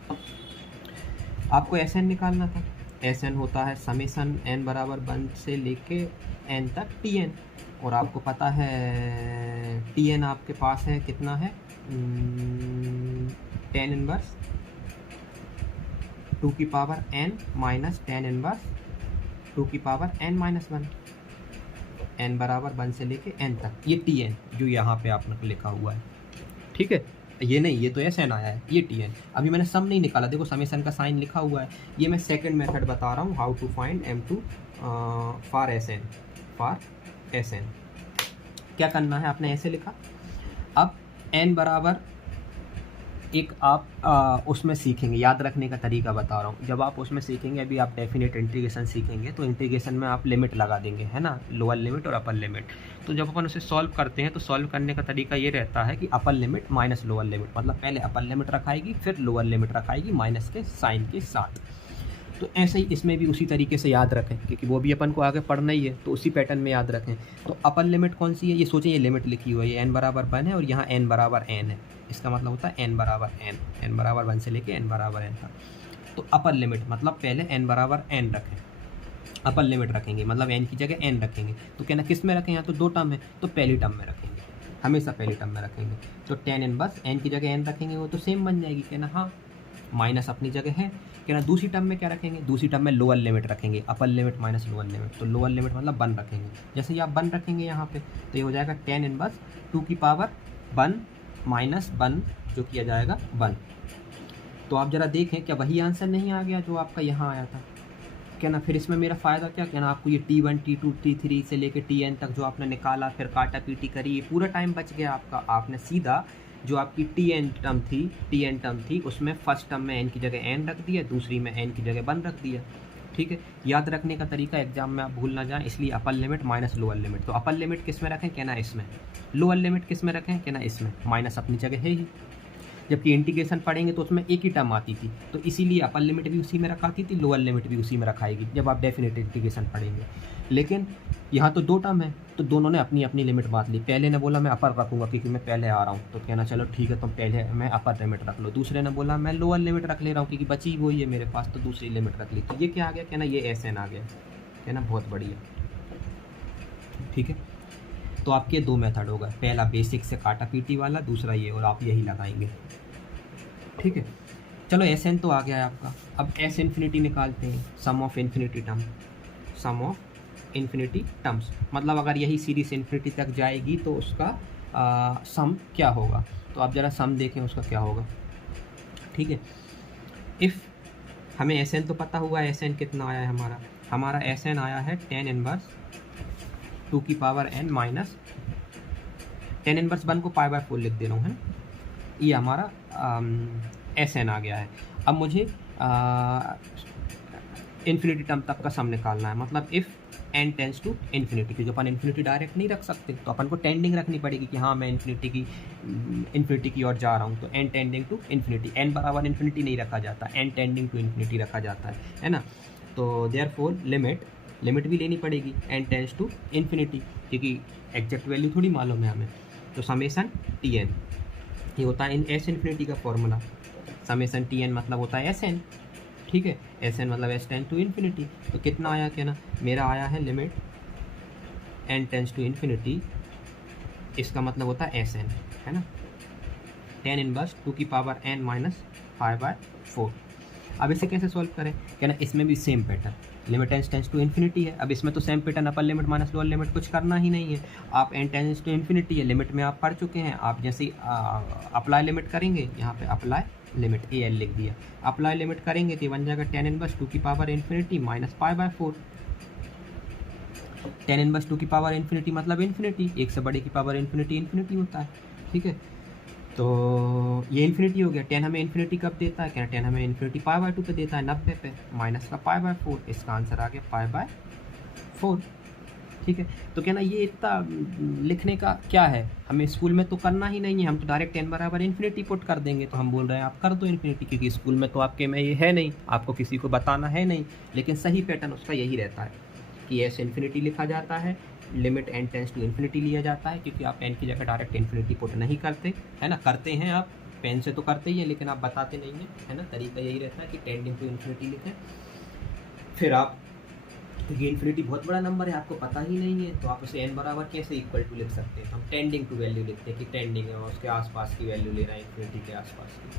आपको SN निकालना था। SN होता है समेसन n बराबर 1 से लेके n तक Tn, और आपको पता है Tn आपके पास है कितना है, tan इनवर्स 2 की power n minus tan inverse 2 की पावर n माइनस 1, n बराबर 1 से लेके n तक, ये Tn जो यहाँ पे आपने लिखा हुआ है, ठीक है। ये नहीं, ये तो SN आया है, ये Tn। अभी मैंने सम नहीं निकाला, देखो समेसन का साइन लिखा हुआ है। ये मैं सेकंड मेथड बता रहा हूँ, how to find M2 for SN। क्या करना है, आपने ऐसे लिखा। अब n बराबर एक आप उसमें सीखेंगे, याद रखने का तरीका बता रहा हूँ। जब आप उसमें सीखेंगे, अभी आप डेफिनेट इंटीग्रेशन सीखेंगे, तो इंटीग्रेशन में आप लिमिट लगा देंगे, है ना, लोअर लिमिट और अपर लिमिट। तो जब अपन उसे सॉल्व करते हैं तो सॉल्व करने का तरीका ये रहता है कि अपर लिमिट माइनस लोअर लिमिट, मतलब पहले अपर लिमिट रखाएगी फिर लोअर लिमिट रखाएगी माइनस के साइन के साथ। तो ऐसे ही इसमें भी उसी तरीके से याद रखें, क्योंकि वो भी अपन को आगे पढ़ना ही है, तो उसी पैटर्न में याद रखें। तो अपर लिमिट कौन सी है, ये सोचें, ये लिमिट लिखी हुई है n बराबर 1 है और यहाँ n बराबर n है, इसका मतलब होता है n बराबर n, n बराबर 1 से लेके n बराबर n तक। तो अपर लिमिट मतलब पहले n बराबर n रखें, अपर लिमिट रखेंगे मतलब n की जगह n रखेंगे। तो कहना किस में रखें, यहाँ तो 2 टर्म है तो पहली टर्म में रखेंगे, हमेशा पहली टर्म में रखेंगे। तो tan इनवर्स n की जगह n रखेंगे, वो तो सेम बन जाएगी, कहना हाँ, माइनस अपनी जगह है। कहना दूसरी टर्म में क्या रखेंगे, दूसरी टर्म में लोअर लिमिट रखेंगे, अपर लिमिट माइनस लोअर लिमिट, तो लोअर लिमिट मतलब 1 रखेंगे। जैसे ही आप 1 रखेंगे यहाँ पे, तो ये हो जाएगा tan इनवर्स 2 की पावर 1 माइनस 1 जो किया जाएगा 1। तो आप ज़रा देखें क्या वही आंसर नहीं आ गया जो आपका यहाँ आया था। कहना फिर इसमें मेरा फ़ायदा क्या, कहना आपको ये T1 T2 T3 से लेके Tn तक जो आपने निकाला, फिर काटा पीटी करी, ये पूरा टाइम बच गया आपका। आपने सीधा जो आपकी Tn टर्म थी उसमें फर्स्ट टर्म में n की जगह n रख दिया, दूसरी में n की जगह 1 रख दिया, ठीक है। याद रखने का तरीका एग्जाम में आप भूल ना जाएं, इसलिए अपर लिमिट माइनस लोअर लिमिट। तो अपर लिमिट किस में रखें, कहना इसमें। लोअर लिमिट किस में रखें, कहना इसमें। माइनस अपनी जगह है ही, जबकि इंटीग्रेशन पढ़ेंगे तो उसमें एक ही टर्म आती थी, तो इसीलिए अपर लिमिट भी उसी में रखाती थी, लोअर लिमिट भी उसी में रखाएगी जब आप डेफिनेट इंटीग्रेशन पढ़ेंगे। लेकिन यहाँ तो 2 टर्म है, तो दोनों ने अपनी अपनी लिमिट बांट ली। पहले ने बोला मैं अपर रखूँगा क्योंकि मैं पहले आ रहा हूँ, तो कहना चलो ठीक है तुम पहले मैं अपर लिमिट रख लो। दूसरे ने बोला मैं लोअर लिमिट रख ले रहा हूँ क्योंकि बची वही है मेरे पास, तो दूसरी लिमिट रख ली। तो ये क्या आ गया, कहना ये SN आ गया, कहना बहुत बढ़िया, ठीक है। तो आपके 2 मेथड होगा, पहला बेसिक से काटा पीटी वाला, दूसरा ये, और आप यही लगाएंगे, ठीक है। चलो SN तो आ गया है आपका। अब S इन्फिनिटी निकालते हैं, sum of infinity term, sum of infinity terms, मतलब अगर यही सीरीज इन्फिनिटी तक जाएगी तो उसका सम क्या होगा। तो आप ज़रा सम देखें उसका क्या होगा, ठीक है। इफ़ हमें SN तो पता हुआ है, SN कितना आया है हमारा SN आया है tan इनवर्स 2 की power n minus tan inverse 1 को पाई बाय 4 लिख दे रहा हूँ, है ना। ये हमारा एस एन आ गया है। अब मुझे इन्फिनिटी टर्म तक का सम निकालना है, मतलब if n tends to infinity, क्योंकि अपन इन्फिनिटी डायरेक्ट नहीं रख सकते, तो अपन को टेंडिंग रखनी पड़ेगी कि हाँ मैं इन्फिनिटी की ओर जा रहा हूँ, तो n tending to infinity, n बराबर इन्फिनिटी नहीं रखा जाता, एन टेंडिंग टू इन्फिनिटी रखा जाता है ना। तो देयरफॉर लिमिट भी लेनी पड़ेगी एन टेंस टू इन्फिनिटी, क्योंकि एग्जैक्ट वैल्यू थोड़ी मालूम है हमें। तो समेसन टी एन, ये होता है इन एस इन्फिनिटी का फॉर्मूला। समेसन टी एन मतलब होता है एस एन, ठीक है, एस एन मतलब एस टेंस टू इन्फिनिटी। तो कितना आया, क्या ना, मेरा आया है limit n tends to infinity, इसका मतलब होता है एस एन, है ना, टेन इनवर्स 2 की पावर n माइनस 5/4। अब इसे कैसे सॉल्व करें, क्या ना, इसमें भी same pattern, limit n tends to infinity है। अब इसमें तो same pattern, upper limit minus lower limit, कुछ करना ही नहीं है। आप एन टेंस टू इन्फिनिटी है, लिमिट में आप पढ़ चुके हैं, आप जैसे ही अप्लाई लिमिट करेंगे, यहाँ पे अप्लाई लिमिट ए एल लिख दिया, अप्लाई लिमिट करेंगे तो बन जाएगा टेन इनवर्स 2 की पावर इन्फिनिटी माइनस पाई/4। टेन इनवर्स 2 की पावर इन्फिनिटी मतलब इन्फिनिटी, एक से बड़े की पावर इन्फिनिटी होता है, ठीक है। तो ये इन्फिनिटी हो गया। टेन हमें इन्फिनिटी कब देता है, क्या टेन हमें इन्फिनिटी पाई/2 पे देता है, 90 पे, माइनस का पाई/4, इसका आंसर आ गया पाई/4, ठीक है। तो क्या ना, ये इतना लिखने का क्या है, हमें स्कूल में तो करना ही नहीं है, हम तो डायरेक्ट n बराबर इन्फिनिटी पुट कर देंगे। तो हम बोल रहे हैं आप कर दो इन्फिनिटी, क्योंकि स्कूल में तो आपके में ये है नहीं, आपको किसी को बताना है नहीं, लेकिन सही पैटर्न उसका यही रहता है कि एस इन्फिनिटी लिखा जाता है, limit n tends to infinity लिया जाता है, क्योंकि आप एन की जगह डायरेक्ट इन्फिनिटी पुट नहीं करते, है ना। करते हैं आप पेन से तो करते ही हैं, लेकिन आप बताते नहीं हैं, है ना। तरीका यही रहता है कि टेंडिंग टू इन्फिनिटी लिखें, फिर आप, ये इन्फिनिटी बहुत बड़ा नंबर है, आपको पता ही नहीं है, तो आप उसे n बराबर कैसे इक्वल टू लिख सकते हैं, हम टेंडिंग टू वैल्यू लिखते हैं कि टेंडिंग है और उसके आसपास की वैल्यू ले रहा है, इन्फिनिटी के आसपास की,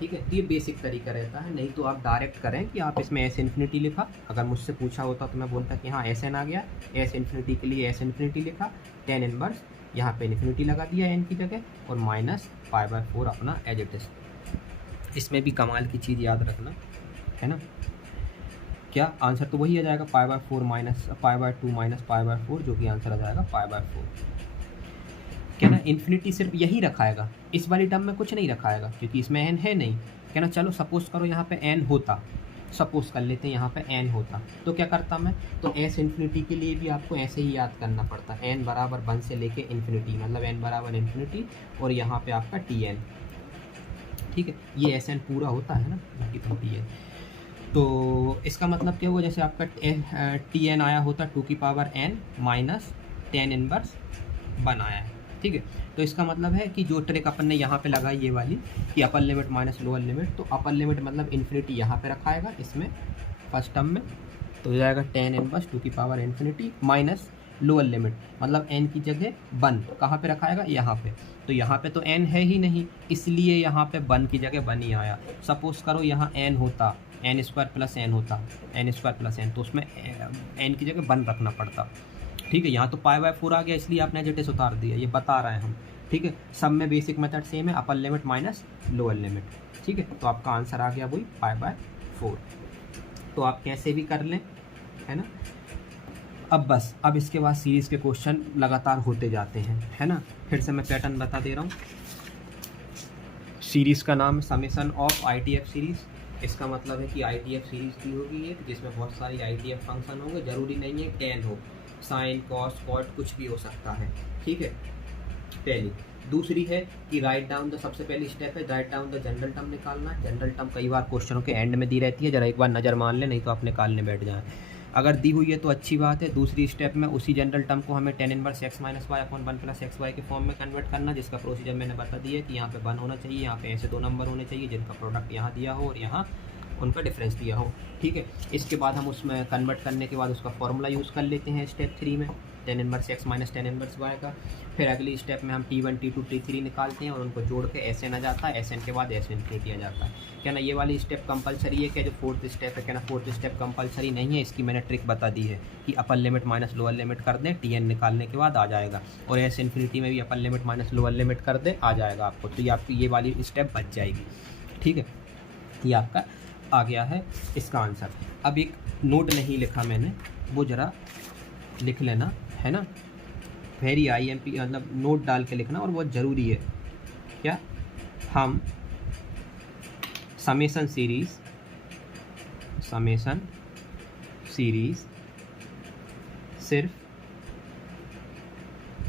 ठीक है। तो ये बेसिक तरीका रहता है, नहीं तो आप डायरेक्ट करें कि आप इसमें एस इन्फिनिटी लिखा, अगर मुझसे पूछा होता तो मैं बोलता कि हाँ एस एन आ गया, एस इन्फिनिटी के लिए एस इन्फिनिटी लिखा, टेन इनवर्स यहाँ पे इन्फिनिटी लगा दिया एन की जगह, और माइनस पाई/4 अपना एज इट इज। इसमें भी कमाल की चीज़ याद रखना, है ना, क्या आंसर तो वही आ जाएगा पाई/4 माइनस पाई/2 माइनस पाई/4, जो कि आंसर आ जाएगा पाई/4, क्या ना। इन्फिनिटी सिर्फ यही रखाएगा, इस वाली टर्म में कुछ नहीं रखाएगा, क्योंकि इसमें n है नहीं, क्या ना। चलो सपोज करो यहाँ पे n होता, सपोज कर लेते हैं यहाँ पे n होता, तो क्या करता मैं, तो एस इन्फिनिटी के लिए भी आपको ऐसे ही याद करना पड़ता, n बराबर 1 से लेके इन्फिनिटी, मतलब n बराबर इन्फिनिटी, और यहाँ पे आपका Tn, ठीक है, ये एस एन पूरा होता है ना, बाकी तो Tn। तो इसका मतलब क्या हुआ, जैसे आपका Tn आया होता 2 की power n minus tan inverse 1 आया है, ठीक है। तो इसका मतलब है कि जो ट्रिक अपन ने यहाँ पे लगाई ये वाली, कि अपर लिमिट माइनस लोअर लिमिट, तो अपर लिमिट मतलब इन्फिनिटी यहाँ पे रखाएगा इसमें फर्स्ट टर्म में, तो हो जाएगा टेन इनवर्स 2 की power infinity minus lower limit मतलब n की जगह 1 कहाँ पे रखाएगा, यहाँ पे। तो यहाँ पे तो n है ही नहीं, इसलिए यहाँ पे 1 की जगह 1 ही आया। सपोज करो यहाँ n होता, n स्क्वायर प्लस n होता, n स्क्वायर प्लस n, तो उसमें n की जगह 1 रखना पड़ता, ठीक है। यहाँ तो पाई/4 आ गया, इसलिए आपने जेटेस उतार दिया, ये बता रहे हैं हम, ठीक है। सब में बेसिक मेथड सेम है, अपर लिमिट माइनस लोअर लिमिट, ठीक है। तो आपका आंसर आ गया वही पाई/4, तो आप कैसे भी कर लें, है ना। अब बस, अब इसके बाद सीरीज़ के क्वेश्चन लगातार होते जाते हैं, है ना। फिर से मैं पैटर्न बता दे रहा हूँ। सीरीज़ का नाम समेसन ऑफ ITF सीरीज़, इसका मतलब है कि ITF सीरीज़ की होगी एक, जिसमें बहुत सारी ITF फंक्शन होंगे, ज़रूरी नहीं है 10 हो, साइन कॉस कॉट कुछ भी हो सकता है, ठीक है। पहली, दूसरी है कि राइट डाउन द, सबसे पहली स्टेप है write down the general term निकालना। जनरल टर्म कई बार क्वेश्चनों के एंड में दी रहती है, जरा एक बार नज़र मान ले, नहीं तो आप निकालने बैठ जाएं। अगर दी हुई है तो अच्छी बात है। दूसरी स्टेप में उसी जनरल टर्म को हमें tan inverse x minus y upon 1 plus x y के फॉर्म में कन्वर्ट करना, जिसका प्रोसीजर मैंने बता दिया कि यहाँ पे 1 होना चाहिए, यहाँ पे ऐसे 2 नंबर होने चाहिए जिनका प्रोडक्ट यहाँ दिया हो और यहाँ उनका डिफरेंस दिया हो, ठीक है। इसके बाद हम उसमें कन्वर्ट करने के बाद उसका फॉर्मूला यूज़ कर लेते हैं स्टेप 3 में, ten inverse x minus tan inverse y का। फिर अगली स्टेप में हम T1 T2 T3 निकालते हैं और उनको जोड़ के SN आ जाता है, SN के बाद SN किया जाता है, क्या ना। ये वाली स्टेप कंपलसरी है, क्या जो फोर्थ स्टेप है, क्या ना, फोर्थ स्टेप कंपलसरी नहीं है, इसकी मैंने ट्रिक बता दी है कि अपर लिमिट माइनस लोअर लिमिट कर दें, TN निकालने के बाद आ जाएगा, और S इन्फिनिटी में भी अपर लिमिट माइनस लोअर लिमिट कर दें, आ जाएगा आपको। तो ये आपकी ये वाली स्टेप बच जाएगी, ठीक है। ये आपका आ गया है इसका आंसर। अब एक नोट नहीं लिखा मैंने, वो ज़रा लिख लेना, है ना। वेरी IMP मतलब नोट डाल के लिखना और बहुत ज़रूरी है। क्या? हम समेशन सीरीज़ सिर्फ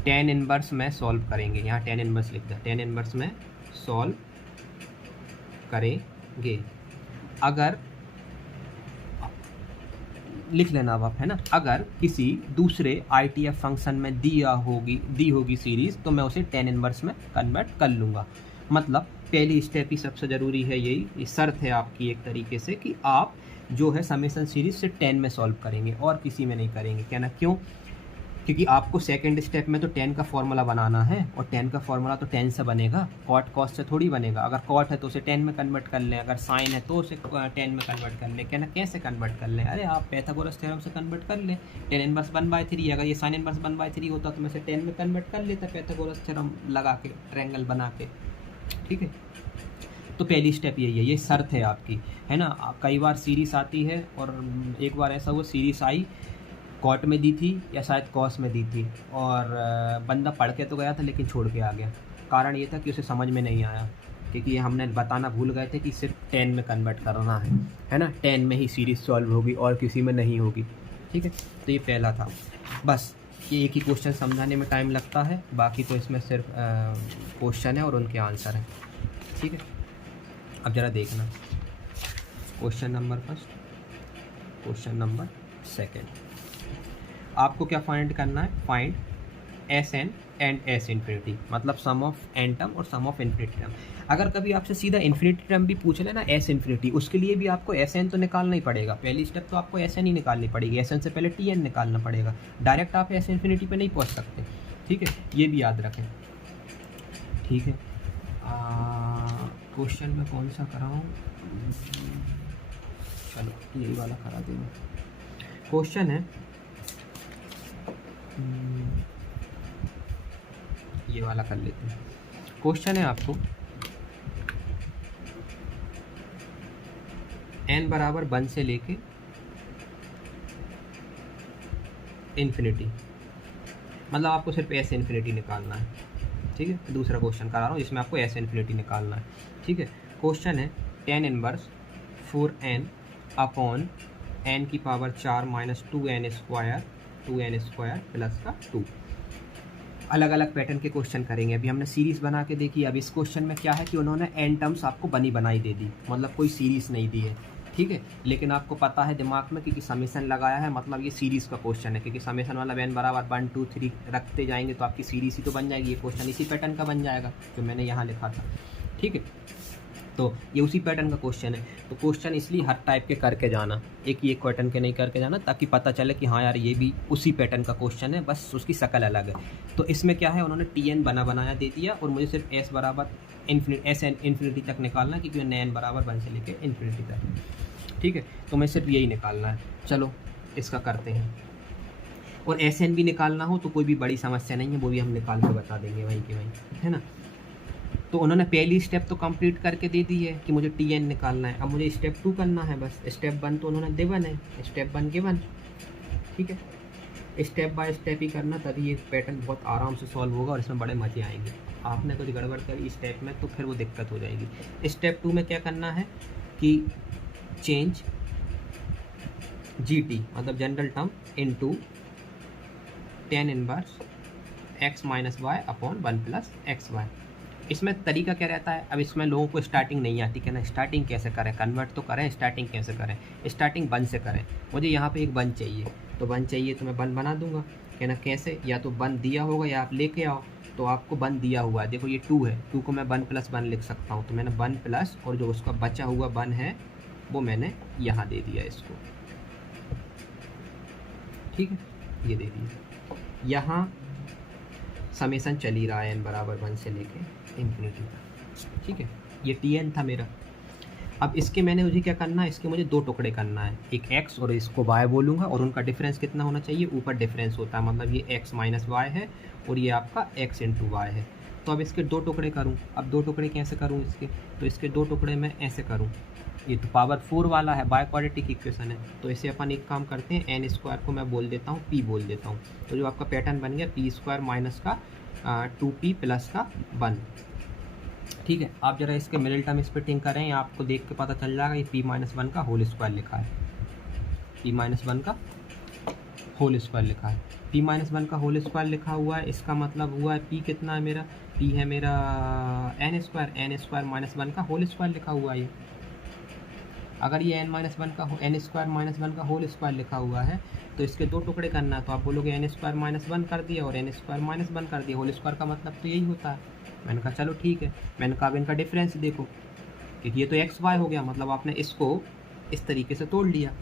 tan इनवर्स में सॉल्व करेंगे। यहाँ tan इनवर्स लिख दिया, tan इनवर्स में सॉल्व करेंगे। अगर लिख लेना अब आप, है ना, अगर किसी दूसरे ITF फंक्शन में दी होगी सीरीज़ तो मैं उसे tan इनवर्स में कन्वर्ट कर लूँगा। मतलब पहली स्टेप ही सबसे ज़रूरी है, यही शर्त है आपकी एक तरीके से कि आप जो है समेशन सीरीज़ से 10 में सॉल्व करेंगे और किसी में नहीं करेंगे। कहना क्यों? क्योंकि आपको सेकंड स्टेप में तो 10 का फॉर्मूला बनाना है और 10 का फॉर्मूला तो 10 से बनेगा, कॉट कॉस से थोड़ी बनेगा। अगर कॉट है तो उसे 10 में कन्वर्ट कर लें, अगर साइन है तो उसे 10 में कन्वर्ट कर लें। कहना कैसे कन्वर्ट कर लें? अरे आप पाइथागोरस थ्योरम से कन्वर्ट कर लें। tan इनवर्स 1/3, अगर ये साइन इनवर्स 1/3 होता तो मैं इसे 10 में कन्वर्ट कर लेता पाइथागोरस थ्योरम लगा के, ट्रायंगल बना के। ठीक है, तो पहली स्टेप यही है, ये शर्त है आपकी, है ना। कई बार सीरीज़ आती है और एक बार ऐसा हुआ सीरीज़ आई, कॉट में दी थी या शायद कॉस में दी थी और बंदा पढ़ के तो गया था लेकिन छोड़ के आ गया। कारण ये था कि उसे समझ में नहीं आया, क्योंकि हमने बताना भूल गए थे कि सिर्फ 10 में कन्वर्ट करना है ना, 10 में ही सीरीज़ सॉल्व होगी और किसी में नहीं होगी। ठीक है, तो ये पहला था। बस ये एक ही क्वेश्चन समझाने में टाइम लगता है, बाकी तो इसमें सिर्फ क्वेश्चन है और उनके आंसर हैं। ठीक है, अब ज़रा देखना question number first, question number second. आपको क्या फाइंड करना है? Find Sn and S infinity, मतलब सम ऑफ n टर्म और सम ऑफ इन्फिनिटी टर्म। अगर कभी आपसे सीधा इन्फिनिटी टर्म भी पूछ लेना S इन्फिनिटी, उसके लिए भी आपको Sn तो निकालना ही पड़ेगा। पहली स्टेप तो आपको Sn ही निकालनी पड़ेगी, Sn से पहले Tn निकालना पड़ेगा। डायरेक्ट आप S इन्फिनिटी पे नहीं पहुंच सकते। ठीक है, ये भी याद रखें। ठीक है, क्वेश्चन में कौन सा कराऊँ? चलो यही वाला करा देंगे। क्वेश्चन है ये वाला कर लेते हैं। क्वेश्चन है आपको n बराबर 1 से लेके इन्फिनिटी, मतलब आपको सिर्फ S इन्फिनिटी निकालना है। ठीक है, दूसरा क्वेश्चन करा रहा हूँ जिसमें आपको S इन्फिनिटी निकालना है। ठीक है, क्वेश्चन है tan inverse 4n upon n की power 4 minus 2n square plus का 2। अलग अलग पैटर्न के क्वेश्चन करेंगे। अभी हमने सीरीज़ बना के देखी। अब इस क्वेश्चन में क्या है कि उन्होंने n टर्म्स आपको बनाई दे दी, मतलब कोई सीरीज़ नहीं दी है। ठीक है, लेकिन आपको पता है दिमाग में कि समेशन लगाया है, मतलब ये सीरीज़ का क्वेश्चन है, क्योंकि समेशन वाला n बराबर 1 2 3 रखते जाएंगे तो आपकी सीरीज़ ही तो बन जाएगी। ये क्वेश्चन इसी पैटर्न का बन जाएगा जो मैंने यहाँ लिखा था। ठीक है, तो ये उसी पैटर्न का क्वेश्चन है। तो क्वेश्चन इसलिए हर टाइप के करके जाना, एक ही एक पैटर्न के नहीं करके जाना, ताकि पता चले कि हाँ यार ये भी उसी पैटर्न का क्वेश्चन है, बस उसकी शक्ल अलग है। तो इसमें क्या है, उन्होंने Tn बनाया दे दिया और मुझे सिर्फ S बराबर इन्फिनिटी तक निकालना, क्योंकि n बराबर 1 से लेके इन्फिनिटी तक। ठीक है, तो मैं सिर्फ यही निकालना है। चलो इसका करते हैं। और Sn भी निकालना हो तो कोई भी बड़ी समस्या नहीं है, वो भी हम निकाल के बता देंगे वहीं के वहीं, है ना। तो उन्होंने पहली स्टेप तो कंप्लीट करके दे दी है कि मुझे Tn निकालना है। अब मुझे स्टेप 2 करना है बस। स्टेप 1 तो उन्होंने गिवन है, स्टेप 1 गिवन। ठीक है, स्टेप बाय स्टेप ही करना, तभी ये पैटर्न बहुत आराम से सॉल्व होगा और इसमें बड़े मज़े आएंगे। आपने कुछ गड़बड़ करी स्टेप में तो फिर वो दिक्कत हो जाएगी। स्टेप 2 में क्या करना है कि चेंज GT मतलब general term into tan inverse x minus y upon 1 plus x y. इसमें तरीका क्या रहता है, अब इसमें लोगों को स्टार्टिंग नहीं आती, कहना स्टार्टिंग कैसे करें, कन्वर्ट तो करें, स्टार्टिंग कैसे करें। स्टार्टिंग 1 से करें। मुझे यहाँ पे एक 1 चाहिए, तो 1 चाहिए तो मैं 1 बना दूंगा। कहना कैसे, या तो 1 दिया होगा या आप लेके आओ। तो आपको 1 दिया हुआ है, देखो ये 2 है, 2 को मैं 1 + 1 लिख सकता हूँ। तो मैंने 1 प्लस और जो उसका बचा हुआ 1 है वो मैंने यहाँ दे दिया इसको। ठीक है, ये दे दिया। यहाँ समेशन चल ही रहा है n बराबर 1 से लेके इन्फिनिटी तक। ठीक है, ये Tn था मेरा। अब इसके मुझे क्या करना है, इसके मुझे 2 टुकड़े करना है, एक x और इसको y बोलूँगा, और उनका डिफरेंस कितना होना चाहिए, ऊपर डिफरेंस होता है, मतलब ये x माइनस वाई है और ये आपका x इंटू वाई है। तो अब इसके 2 टुकड़े करूँ। अब 2 टुकड़े कैसे करूँ इसके, तो इसके 2 टुकड़े मैं ऐसे करूँ। ये तो पावर 4 वाला है, बाय क्वाड्रेटिक इक्वेशन है, तो इसे अपन एक काम करते हैं, एन स्क्वायर को मैं बोल देता हूँ पी बोल देता हूँ। तो जो आपका पैटर्न बन गया पी स्क्वायर माइनस का 2p प्लस का 1। ठीक है, आप जरा इसके मिडिल टर्म इस पर थिंक करें, आपको देख के पता चल जाएगा ये p-1 का होल स्क्वायर लिखा है, p-1 का होल स्क्वायर लिखा है, p-1 का होल स्क्वायर लिखा हुआ है। इसका मतलब हुआ है p कितना है मेरा, p है मेरा n स्क्वायर माइनस 1 का होल स्क्वायर लिखा हुआ है। अगर ये n-1 का n स्क्वायर माइनस 1 का होल स्क्वायर लिखा हुआ है तो इसके 2 टुकड़े करना है, तो आप बोलोगे n स्क्वायर माइनस 1 कर दिया और n स्क्वायर माइनस 1 कर दिया, होल स्क्वायर का मतलब तो यही होता है। मैंने कहा चलो ठीक है, मैंने कहा अब इनका डिफरेंस देखो, क्योंकि ये तो एक्स वाई हो गया, मतलब आपने इसको इस तरीके से तोड़ लिया।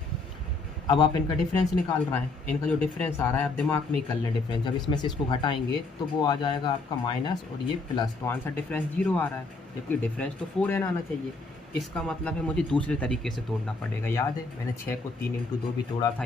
अब आप इनका डिफरेंस निकाल रहे हैं, इनका जो डिफरेंस आ रहा है आप दिमाग में ही कर लें डिफरेंस। जब इसमें से इसको घटाएंगे तो वो आ जाएगा आपका माइनस और ये प्लस, तो आंसर डिफरेंस 0 आ रहा है, जबकि डिफरेंस तो 4n आना चाहिए। इसका मतलब है मुझे दूसरे तरीके से तोड़ना पड़ेगा। याद है मैंने 6 को 3 × 2 भी तोड़ा था,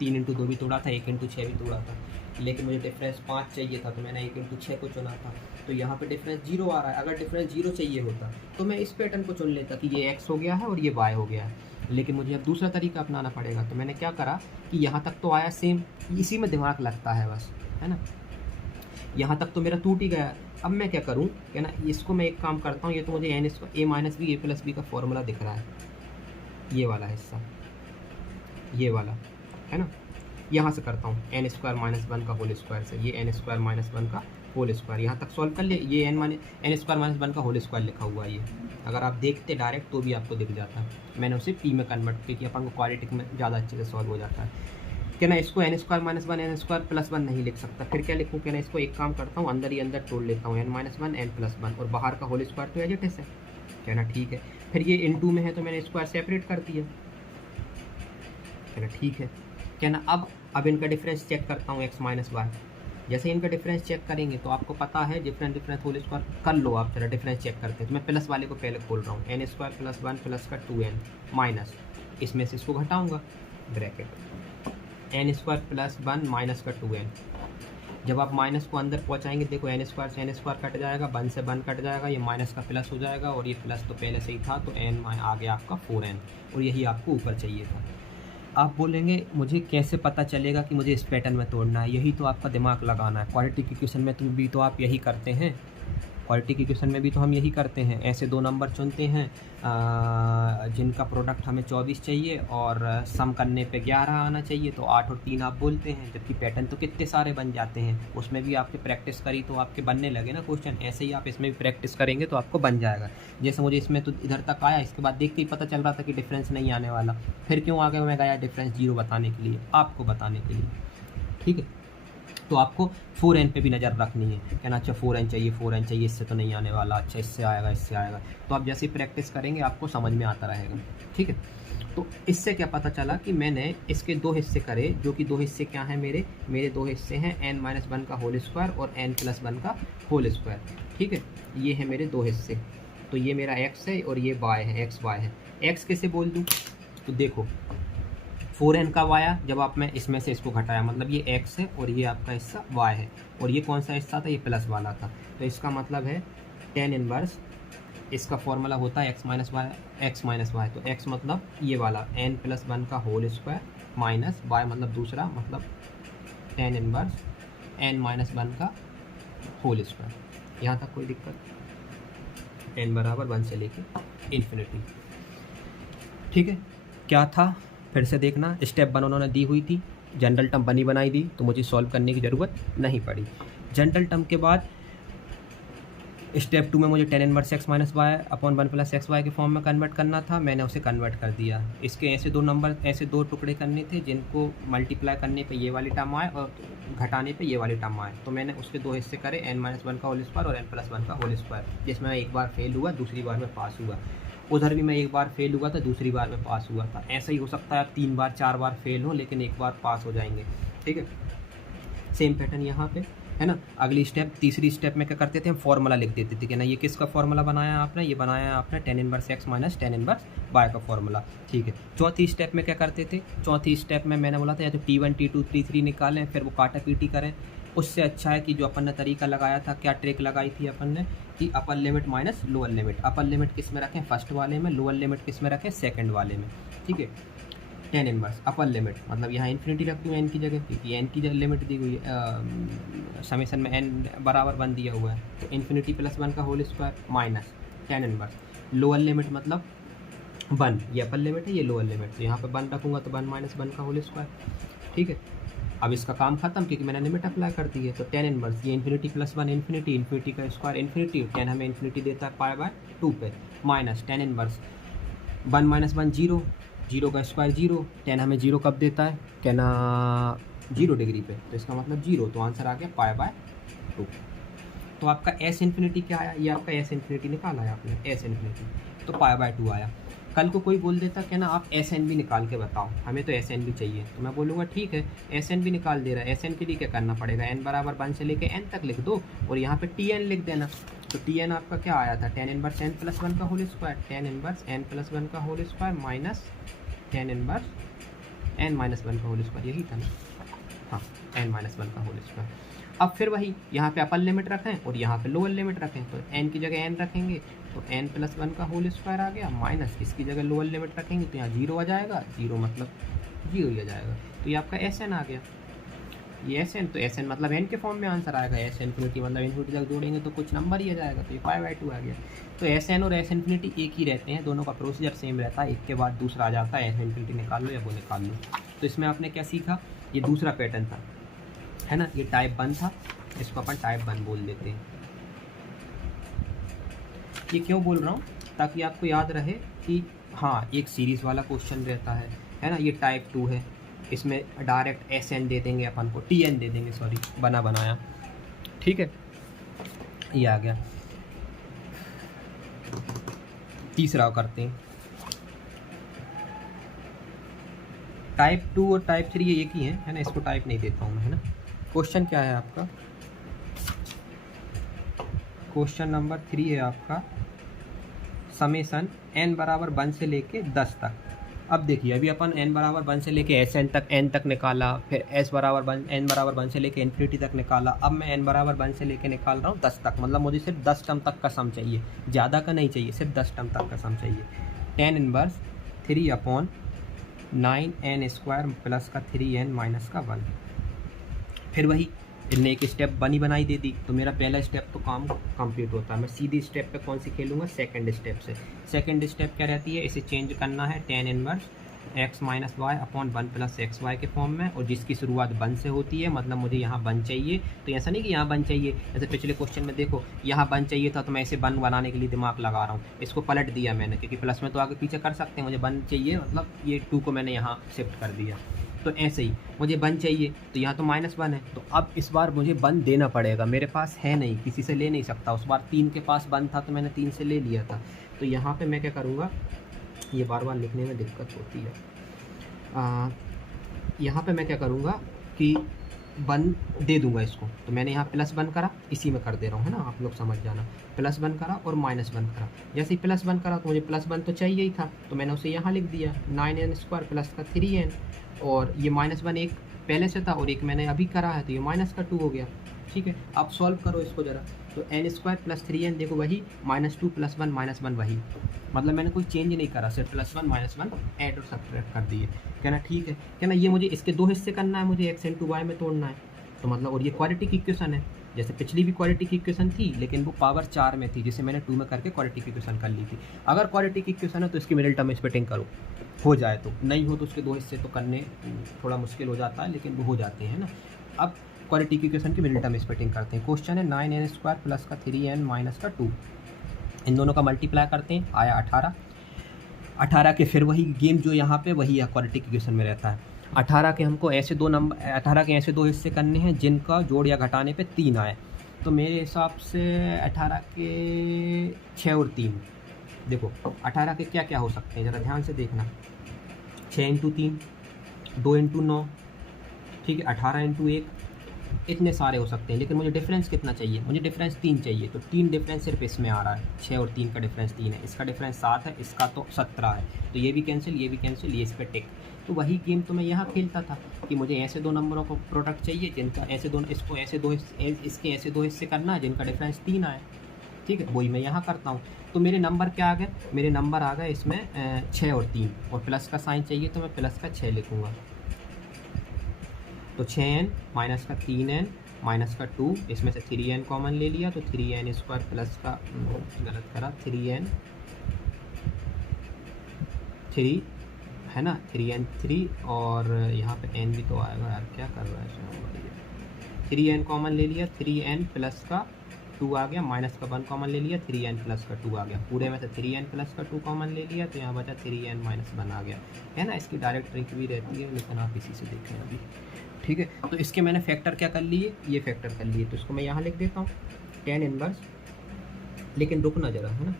3 × 2 भी तोड़ा था, 1 × 6 भी तोड़ा था, लेकिन मुझे डिफरेंस 5 चाहिए था तो मैंने 1 × 6 को चुना था। तो यहाँ पे डिफरेंस 0 आ रहा है। अगर डिफरेंस 0 चाहिए होता तो मैं इस पैटर्न को चुन लेता कि ये x हो गया है और ये y हो गया है, लेकिन मुझे अब दूसरा तरीका अपनाना पड़ेगा। तो मैंने क्या करा कि यहाँ तक तो आया सेम, इसी में दिमाग लगता है बस, है ना। यहाँ तक तो मेरा टूट ही गया। अब मैं क्या करूँ, है ना, इसको मैं एक काम करता हूँ, ये तो मुझे a - b a + b का फॉर्मूला दिख रहा है, ये वाला हिस्सा, ये वाला, है ना। यहाँ से करता हूँ n स्क्वायर माइनस 1 का होल स्क्वायर से, ये n स्क्वायर माइनस 1 का होल स्क्वायर, यहाँ तक सॉल्व कर लिए। ये n स्क्वायर माइनस 1 का होल स्क्वायर लिखा हुआ है ये, अगर आप देखते डायरेक्ट तो भी आपको दिख जाता है। मैंने उसे p में कन्वर्ट किया, अपन को क्वाड्रेटिक में ज़्यादा अच्छे से सॉल्व हो जाता है। क्या ना, इसको n square minus 1 n square plus 1 नहीं लिख सकता, फिर क्या लिखूँ, क्या ना, इसको एक काम करता हूँ, अंदर ही अंदर तोड़ लेता हूँ, n - 1 n + 1, और बाहर का होल स्क्वायर तो एज इट इज है, क्या ना, ठीक है। फिर ये इनटू में है तो मैंने स्क्वायर सेपरेट कर दिया, क्या ना, ठीक है, क्या ना। अब इनका डिफरेंस चेक करता हूँ x - y। जैसे इनका डिफरेंस चेक करेंगे तो आपको पता है डिफरेंस होल स्क्वायर कर लो आप, जरा डिफरेंस चेक करते हैं। तो मैं प्लस वाले को पहले खोल रहा हूँ, n स्क्वायर प्लस 1 प्लस का 2n माइनस, इसमें से इसको घटाऊँगा, bracket n square plus 1 minus का 2n। जब आप माइनस को अंदर पहुँचाएंगे, देखो n स्क्वायर से n स्क्वायर कट जाएगा, 1 से 1 कट जाएगा, ये माइनस का प्लस हो जाएगा, और ये प्लस तो पहले से ही था, तो n आ गया आपका 4n, और यही आपको ऊपर चाहिए था। आप बोलेंगे मुझे कैसे पता चलेगा कि मुझे इस पैटर्न में तोड़ना है, यही तो आपका दिमाग लगाना है। क्वाड्रेटिक इक्वेशन में तो भी तो आप यही करते हैं, क्वाड्रेटिक इक्वेशन में भी तो हम यही करते हैं, ऐसे 2 नंबर चुनते हैं जिनका प्रोडक्ट हमें 24 चाहिए और सम करने पे 11 आना चाहिए, तो 8 और 3 आप बोलते हैं, जबकि पैटर्न तो कितने सारे बन जाते हैं। उसमें भी आपने प्रैक्टिस करी तो आपके बनने लगे ना क्वेश्चन, ऐसे ही आप इसमें भी प्रैक्टिस करेंगे तो आपको बन जाएगा। जैसे मुझे इसमें तो इधर तक आया, इसके बाद देखते ही पता चल रहा था कि डिफरेंस नहीं आने वाला, फिर क्यों आगे मैं गया डिफरेंस 0 बताने के लिए, आपको बताने के लिए, ठीक है। तो आपको 4n पे भी नज़र रखनी है, कहना अच्छा 4n चाहिए, इससे तो नहीं आने वाला, अच्छा इससे आएगा, इससे आएगा। तो आप जैसे प्रैक्टिस करेंगे आपको समझ में आता रहेगा, ठीक है। तो इससे क्या पता चला कि मैंने इसके 2 हिस्से करे, जो कि 2 हिस्से क्या हैं मेरे 2 हिस्से हैं n - 1 का होल स्क्वायर और n + 1 का होल स्क्वायर, ठीक है। ये है मेरे 2 हिस्से, तो ये मेरा x है और ये y है, xy है। x कैसे बोल दूँ, तो देखो 4n का y, जब आप मैं इसमें से इसको घटाया, मतलब ये x है और ये आपका हिस्सा y है, और ये कौन सा हिस्सा था, ये प्लस वाला था, तो इसका मतलब है tan इनवर्स, इसका फॉर्मूला होता है x - y, तो x मतलब ये वाला n + 1 का होल स्क्वायर माइनस y मतलब दूसरा, मतलब tan इनवर्स n - 1 का होल स्क्वायर। यहाँ तक कोई दिक्कत, n बराबर 1 से लेके इन्फिनिटी, ठीक है। क्या था फिर से देखना, स्टेप 1 उन्होंने दी हुई थी, जनरल टर्म बनी बनाई दी, तो मुझे सॉल्व करने की ज़रूरत नहीं पड़ी। जनरल टर्म के बाद स्टेप 2 में मुझे tan inverse x - y / 1 + xy के फॉर्म में कन्वर्ट करना था, मैंने उसे कन्वर्ट कर दिया। इसके ऐसे 2 टुकड़े करने थे जिनको मल्टीप्लाई करने पे ये वाली टर्म आए और घटाने पे ये वाली टर्म आए, तो मैंने उसके 2 हिस्से करे, n - 1 का होल स्क्वायर और n + 1 का होल स्क्वायर, जिसमें मैं एक बार फेल हुआ, दूसरी बार में पास हुआ। उधर भी मैं एक बार फेल हुआ था, दूसरी बार में पास हुआ था। ऐसा ही हो सकता है आप 3 बार 4 बार फेल हो, लेकिन एक बार पास हो जाएंगे, ठीक है। सेम पैटर्न यहाँ पे है ना। अगली स्टेप, तीसरी स्टेप में क्या करते थे हम, फॉर्मूला लिख देते थे कि ना ये किसका फॉर्मूला बनाया आपने, ये बनाया आपने tan inverse x minus tan inverse y का फॉर्मूला, ठीक है। चौथी स्टेप में क्या करते थे, चौथी स्टेप में मैंने बोला था या तो T1 T2 T3 निकालें, फिर वो काटा पीटी करें। उससे अच्छा है कि जो अपन ने तरीका लगाया था, क्या ट्रिक लगाई थी अपन ने, कि अपर limit minus lower limit, upper limit किस में रखें, फर्स्ट वाले में, लोअर लिमिट किस में रखें, सेकंड वाले में, ठीक है। tan इनवर्स अपर लिमिट मतलब यहाँ इन्फिनिटी रखती हूँ n की जगह, क्योंकि n की लिमिट दी हुई है, समेशन में n बराबर 1 दिया हुआ है, तो इन्फिनिटी प्लस 1 का whole square minus tan inverse. Lower limit मतलब 1, ये अपर लिमिट है, ये लोअर लिमिट, तो यहाँ पर 1 रखूँगा तो 1 माइनस 1 का होल स्क्वायर, ठीक है। अब इसका काम खत्म क्योंकि मैंने लिमिट अप्लाई कर दी है, तो tan इनवर्स ये इन्फिनिटी प्लस 1 इन्फिनिटी, इन्फिनिटी का स्क्वायर इन्फिनिटी, tan हमें इन्फिनिटी देता है π/2 पे, माइनस tan इनवर्स 1 माइनस 1 0, 0 का स्क्वायर 0, tan हमें 0 कब देता है, कहना 0 डिग्री पे, तो इसका मतलब 0, तो आंसर आ गया π/2। तो आपका s इन्फिनिटी क्या आया, ये आपका s इन्फिनिटी निकाला है आपने, s इन्फिनिटी तो π/2 आया। कल को कोई बोल देता कि ना आप SN भी निकाल के बताओ, हमें तो SN भी चाहिए, तो मैं बोलूँगा ठीक है SN भी निकाल दे रहा है, SN के लिए क्या करना पड़ेगा, n बराबर 1 से लेके n तक लिख दो और यहाँ पे TN लिख देना। तो TN आपका क्या आया था, tan इनवर्स n प्लस 1 का whole square, tan inverse n plus 1 का whole square minus tan inverse n minus 1 का होल स्क्वायर, यही था ना, हाँ n माइनस 1 का होल स्क्वायर। अब फिर वही यहाँ पे अपर लिमिट रखें और यहाँ पे लोअर लिमिट रखें, तो n की जगह n रखेंगे तो n प्लस 1 का होल स्क्वायर आ गया, माइनस इसकी जगह लोअर लिमिट रखेंगे तो यहाँ 0 आ जाएगा, 0 मतलब 0 ही आ जाएगा, तो ये आपका SN आ गया। ये SN, तो SN मतलब n के फॉर्म में आंसर आएगा, S इन्फिनिटी मतलब इन्फिनिटी तक जोड़ेंगे तो कुछ नंबर ही आ जाएगा, तो ये π/2 आ गया। तो SN और S इन्फिनिटी एक ही रहते हैं, दोनों का प्रोसीजर सेम रहता है, एक के बाद दूसरा आ जाता है, S इन्फिनिटी निकाल लो या वो निकाल लो। तो इसमें आपने क्या सीखा, ये दूसरा पैटर्न था, है ना, ये टाइप 1 था, इसको अपन टाइप 1 बोल देते हैं। ये क्यों बोल रहा हूँ, ताकि आपको याद रहे कि हाँ एक सीरीज़ वाला क्वेश्चन रहता है ना। ये टाइप 2 है, इसमें डायरेक्ट SN दे देंगे अपन को, TN दे देंगे, सॉरी बनाया, ठीक है। ये आ गया, तीसरा करते हैं, टाइप 2 और टाइप 3 ये एक ही है ना, इसको टाइप नहीं देता हूँ मैं, है ना। क्वेश्चन क्या है आपका, क्वेश्चन नंबर 3 है आपका, समेशन n बराबर 1 से लेके 10 तक। अब देखिए अभी अपन n बराबर 1 से लेके SN तक n तक निकाला, फिर s बराबर n बराबर 1 से लेके इन्फिनिटी तक निकाला, अब मैं n बराबर 1 से लेके निकाल रहा हूँ 10 तक, मतलब मुझे सिर्फ 10 टर्म तक का सम चाहिए, ज़्यादा का नहीं चाहिए, सिर्फ 10 टर्म तक का सम चाहिए। tan inverse 3/9n square plus का 3n माइनस का 1, फिर वही इनने एक स्टेप बनी बनाई दे दी, तो मेरा पहला स्टेप तो काम कंप्लीट होता है। मैं सीधी स्टेप पे कौन सी खेलूँगा, सेकंड स्टेप से। सेकंड स्टेप क्या रहती है, इसे चेंज करना है tan inverse x minus y upon 1 plus x y के फॉर्म में, और जिसकी शुरुआत 1 से होती है, मतलब मुझे यहाँ 1 चाहिए, तो ऐसा नहीं कि यहाँ 1 चाहिए, जैसे पिछले क्वेश्चन में देखो यहाँ 1 चाहिए था तो मैं इसे 1 बनाने के लिए दिमाग लगा रहा हूँ, इसको पलट दिया मैंने, क्योंकि प्लस में तो आगे पीछे कर सकते हैं, मुझे 1 चाहिए मतलब ये 2 को मैंने यहाँ शिफ्ट कर दिया। तो ऐसे ही मुझे 1 चाहिए, तो यहाँ तो -1 है, तो अब इस बार मुझे 1 देना पड़ेगा, मेरे पास है नहीं, किसी से ले नहीं सकता। उस बार 3 के पास 1 था तो मैंने 3 से ले लिया था। तो यहाँ पे मैं क्या करूँगा, ये बार बार लिखने में दिक्कत होती है, यहाँ पे मैं क्या करूँगा कि 1 दे दूँगा इसको, तो मैंने यहाँ +1 करा, इसी में कर दे रहा हूँ, है ना, आप लोग समझ जाना। +1 करा और -1 करा, जैसे ही +1 करा तो मुझे +1 तो चाहिए ही था, तो मैंने उसे यहाँ लिख दिया 9n स्क्वायर प्लस का 3n, और ये -1 एक पहले से था और एक मैंने अभी करा है, तो ये -2 हो गया, ठीक है। अब सॉल्व करो इसको ज़रा, तो n स्क्वायर प्लस 3n देखो वही, -2 + 1 -1 वही, मतलब मैंने कोई चेंज नहीं करा, सिर्फ +1 -1 ऐड और सब्ट्रैक्ट कर दिए। कहना ठीक है, कहना ये मुझे इसके 2 हिस्से करना है, मुझे x × y में तोड़ना है, तो मतलब, और ये क्वाड्रेटिक इक्वेशन है, जैसे पिछली भी क्वाड्रेटिक इक्वेशन थी लेकिन वो पावर 4 में थी, जिसे मैंने 2 में करके क्वाड्रेटिक इक्वेशन कर ली थी। अगर क्वाड्रेटिक इक्वेशन है तो इसकी मिडिल टर्म स्प्लिटिंग करो, हो जाए तो, नहीं हो तो उसके 2 हिस्से तो करने थोड़ा मुश्किल हो जाता है, लेकिन वो हो जाते हैं ना। अब क्वाड्रेटिक इक्वेशन की मिडिल टर्म स्प्लिटिंग करते हैं। क्वेश्चन है 9n स्क्वायर प्लस का 3n माइनस का 2, इन दोनों का मल्टीप्लाई करते हैं, आया 18 के, फिर वही गेम जो यहाँ पे वही है क्वाड्रेटिक इक्वेशन में रहता है। 18 के हमको ऐसे 2 हिस्से करने हैं जिनका जोड़ या घटाने पे 3 आए, तो मेरे हिसाब से 18 के 6 और 3, देखो 18 के क्या क्या हो सकते हैं ज़रा ध्यान से देखना, 6 × 3, 2 × 9, ठीक है, 18 × 1, इतने सारे हो सकते हैं, लेकिन मुझे डिफरेंस कितना चाहिए, मुझे डिफरेंस 3 चाहिए। तो 3 डिफरेंस सिर्फ इसमें आ रहा है, 6 और 3 का डिफरेंस 3 है, इसका डिफरेंस 7 है, इसका तो 17 है। तो ये भी कैंसिल, ये भी कैंसिल, ये इस पर टिक। तो वही गेम तो मैं यहाँ खेलता था कि मुझे ऐसे दो नंबरों को प्रोडक्ट चाहिए जिनका ऐसे दोनों, इसको ऐसे दो इसके ऐसे दो हिस्से करना है जिनका डिफरेंस 3 आए। ठीक है, वही मैं यहाँ करता हूँ। तो मेरे नंबर क्या आ गए, मेरे नंबर आ गए इसमें 6 और 3, और प्लस का साइन चाहिए तो मैं प्लस का 6 लिखूँगा। तो 6n माइनस का 3n माइनस का 2, इसमें से 3n कॉमन ले लिया तो 3n स्क्वायर प्लस का, गलत करा, 3n 3 है ना, 3n 3, और यहाँ पे n भी तो आएगा यार, क्या कर रहा है, 3n कॉमन ले लिया, 3n प्लस का 2 आ गया, माइनस का 1 कॉमन ले लिया, 3n प्लस का 2 आ गया, पूरे में से 3n प्लस का 2 कॉमन ले लिया तो यहाँ बचा 3n माइनस 1 आ गया, है ना। इसकी डायरेक्ट ट्रिक भी रहती है, लेकिन आप इसी से देखें अभी। ठीक है, तो इसके मैंने फैक्टर क्या कर लिए, ये फैक्टर कर लिए, तो इसको मैं यहाँ लिख देता हूँ tan इनवर्स। लेकिन रुकना जरा, है ना,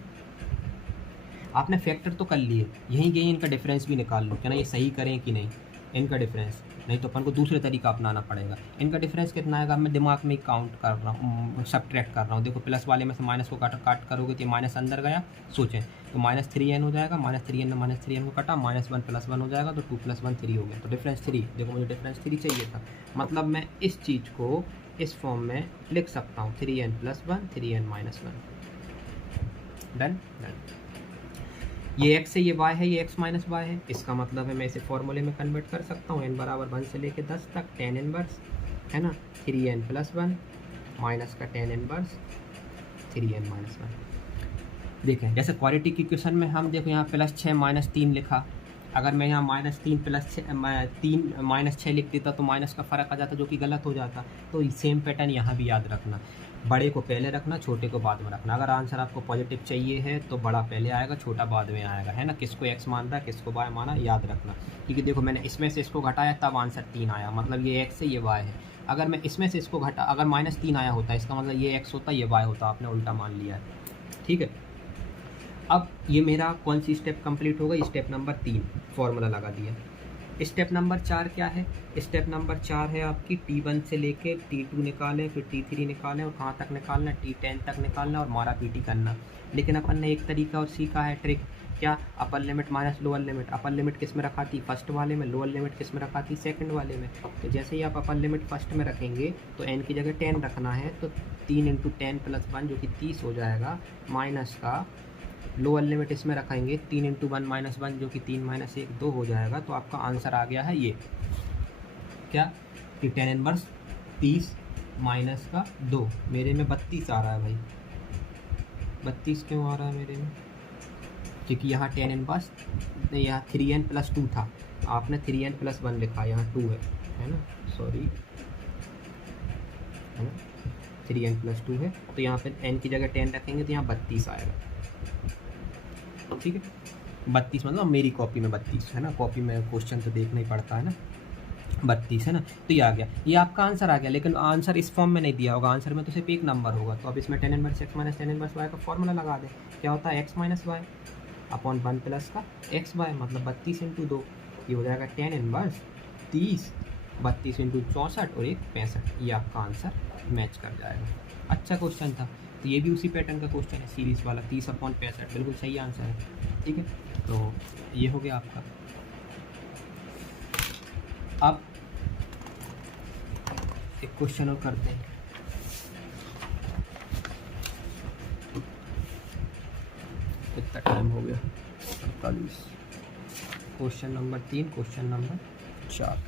आपने फैक्टर तो कर लिए, यहीं गई इनका डिफरेंस भी निकाल लो, क्या ना, ये सही करें कि नहीं इनका डिफरेंस, नहीं तो अपन को दूसरे तरीका अपनाना पड़ेगा। इनका डिफरेंस कितना आएगा, मैं दिमाग में काउंट कर रहा हूँ, सब्ट्रैक्ट कर रहा हूँ। देखो प्लस वाले में से माइनस को काट करोगे तो माइनस अंदर गया, सोचें तो -3n हो जाएगा, -3n ने -3n को काटा, -1 + 1 हो जाएगा, तो 2 + 1 3 हो गया, तो डिफरेंस 3। देखो मुझे डिफरेंस 3 चाहिए था, मतलब मैं इस चीज़ को इस फॉर्म में लिख सकता हूँ, 3n + 1 3n - 1। Done done. ये x है, ये y है, ये x - y है, इसका मतलब है मैं इसे फॉर्मूले में कन्वर्ट कर सकता हूँ, n बराबर 1 से लेके 10 तक, tan इनवर्स, है ना, 3n + 1 माइनस का tan इनवर्स 3n - 1। देखें जैसे क्वाड्रेटिक इक्वेशन में हम देखो यहाँ +6 - 3 लिखा, अगर मैं यहाँ -3 + 3 - 6 लिख देता तो माइनस का फ़र्क आ जाता, जो कि गलत हो जाता। तो सेम पैटर्न यहाँ भी याद रखना, बड़े को पहले रखना, छोटे को बाद में रखना। अगर आंसर आपको पॉजिटिव चाहिए है तो बड़ा पहले आएगा, छोटा बाद में आएगा, है ना। किसको x मान रहा है, किसको y माना, याद रखना। क्योंकि देखो मैंने इसमें से इसको घटाया तब आंसर 3 आया, मतलब ये x है, ये y है। अगर मैं इसमें से इसको घटा, अगर -3 आया होता इसका मतलब ये x होता, ये y होता, आपने उल्टा मान लिया है। ठीक है, अब ये मेरा कौन सी स्टेप कंप्लीट हो गई, स्टेप नंबर 3, फॉर्मूला लगा दिया। स्टेप नंबर 4 क्या है, स्टेप नंबर 4 है आपकी T1 से लेके T2 निकालें, फिर T3 निकालें, और कहाँ तक निकालना, T10 तक निकालना और मारा पीटी करना। लेकिन अपन ने एक तरीका और सीखा है, ट्रिक, क्या, अपर limit minus lower limit. Upper limit किस में रखा थी, फर्स्ट वाले में, लोअर लिमिट किस में रखा थी, सेकंड वाले में। तो जैसे ही आप अपर लिमिट फर्स्ट में रखेंगे तो n की जगह 10 रखना है, तो 3 × 10 + 1 जो कि 30 हो जाएगा, माइनस का लोअर लिमिट इसमें रखेंगे 3 × 1 - 1 जो कि 3 - 1 2 हो जाएगा। तो आपका आंसर आ गया है ये, क्या, कि tan इनवर्स 30 माइनस का 2, मेरे में 32 आ रहा है भाई। 32 क्यों आ रहा है मेरे में, क्योंकि यहाँ tan इनवर्स, यहाँ 3n + 2 था, आपने 3n + 1 लिखा, यहाँ 2 है ना, सॉरी, है ना, 3n + 2 है, तो यहाँ पे n की जगह 10 रखेंगे तो यहाँ 32 आएगा। ठीक है, 32 मतलब मेरी कॉपी में 32 है ना, कॉपी में क्वेश्चन तो देखना ही पड़ता है ना, 32 है ना। तो ये आ गया, ये आपका आंसर आ गया। लेकिन आंसर इस फॉर्म में नहीं दिया होगा, आंसर में तो सिर्फ एक नंबर होगा। तो अब इसमें tan inverse x - tan inverse y का फॉर्मूला लगा दें। क्या होता है, x - y अपॉन 1 प्लस का xy, मतलब 32 × 2, ये हो जाएगा tan इनवर्स 30, 32 × 64 और 1 65, ये आपका आंसर मैच कर जाएगा। अच्छा क्वेश्चन था, तो ये भी उसी पैटर्न का क्वेश्चन है, सीरीज़ वाला, 30/65, बिल्कुल सही आंसर है। ठीक है, तो ये हो गया आपका। अब एक क्वेश्चन और करते हैं। कितना टाइम हो गया, 48। Question number 3, question number 4।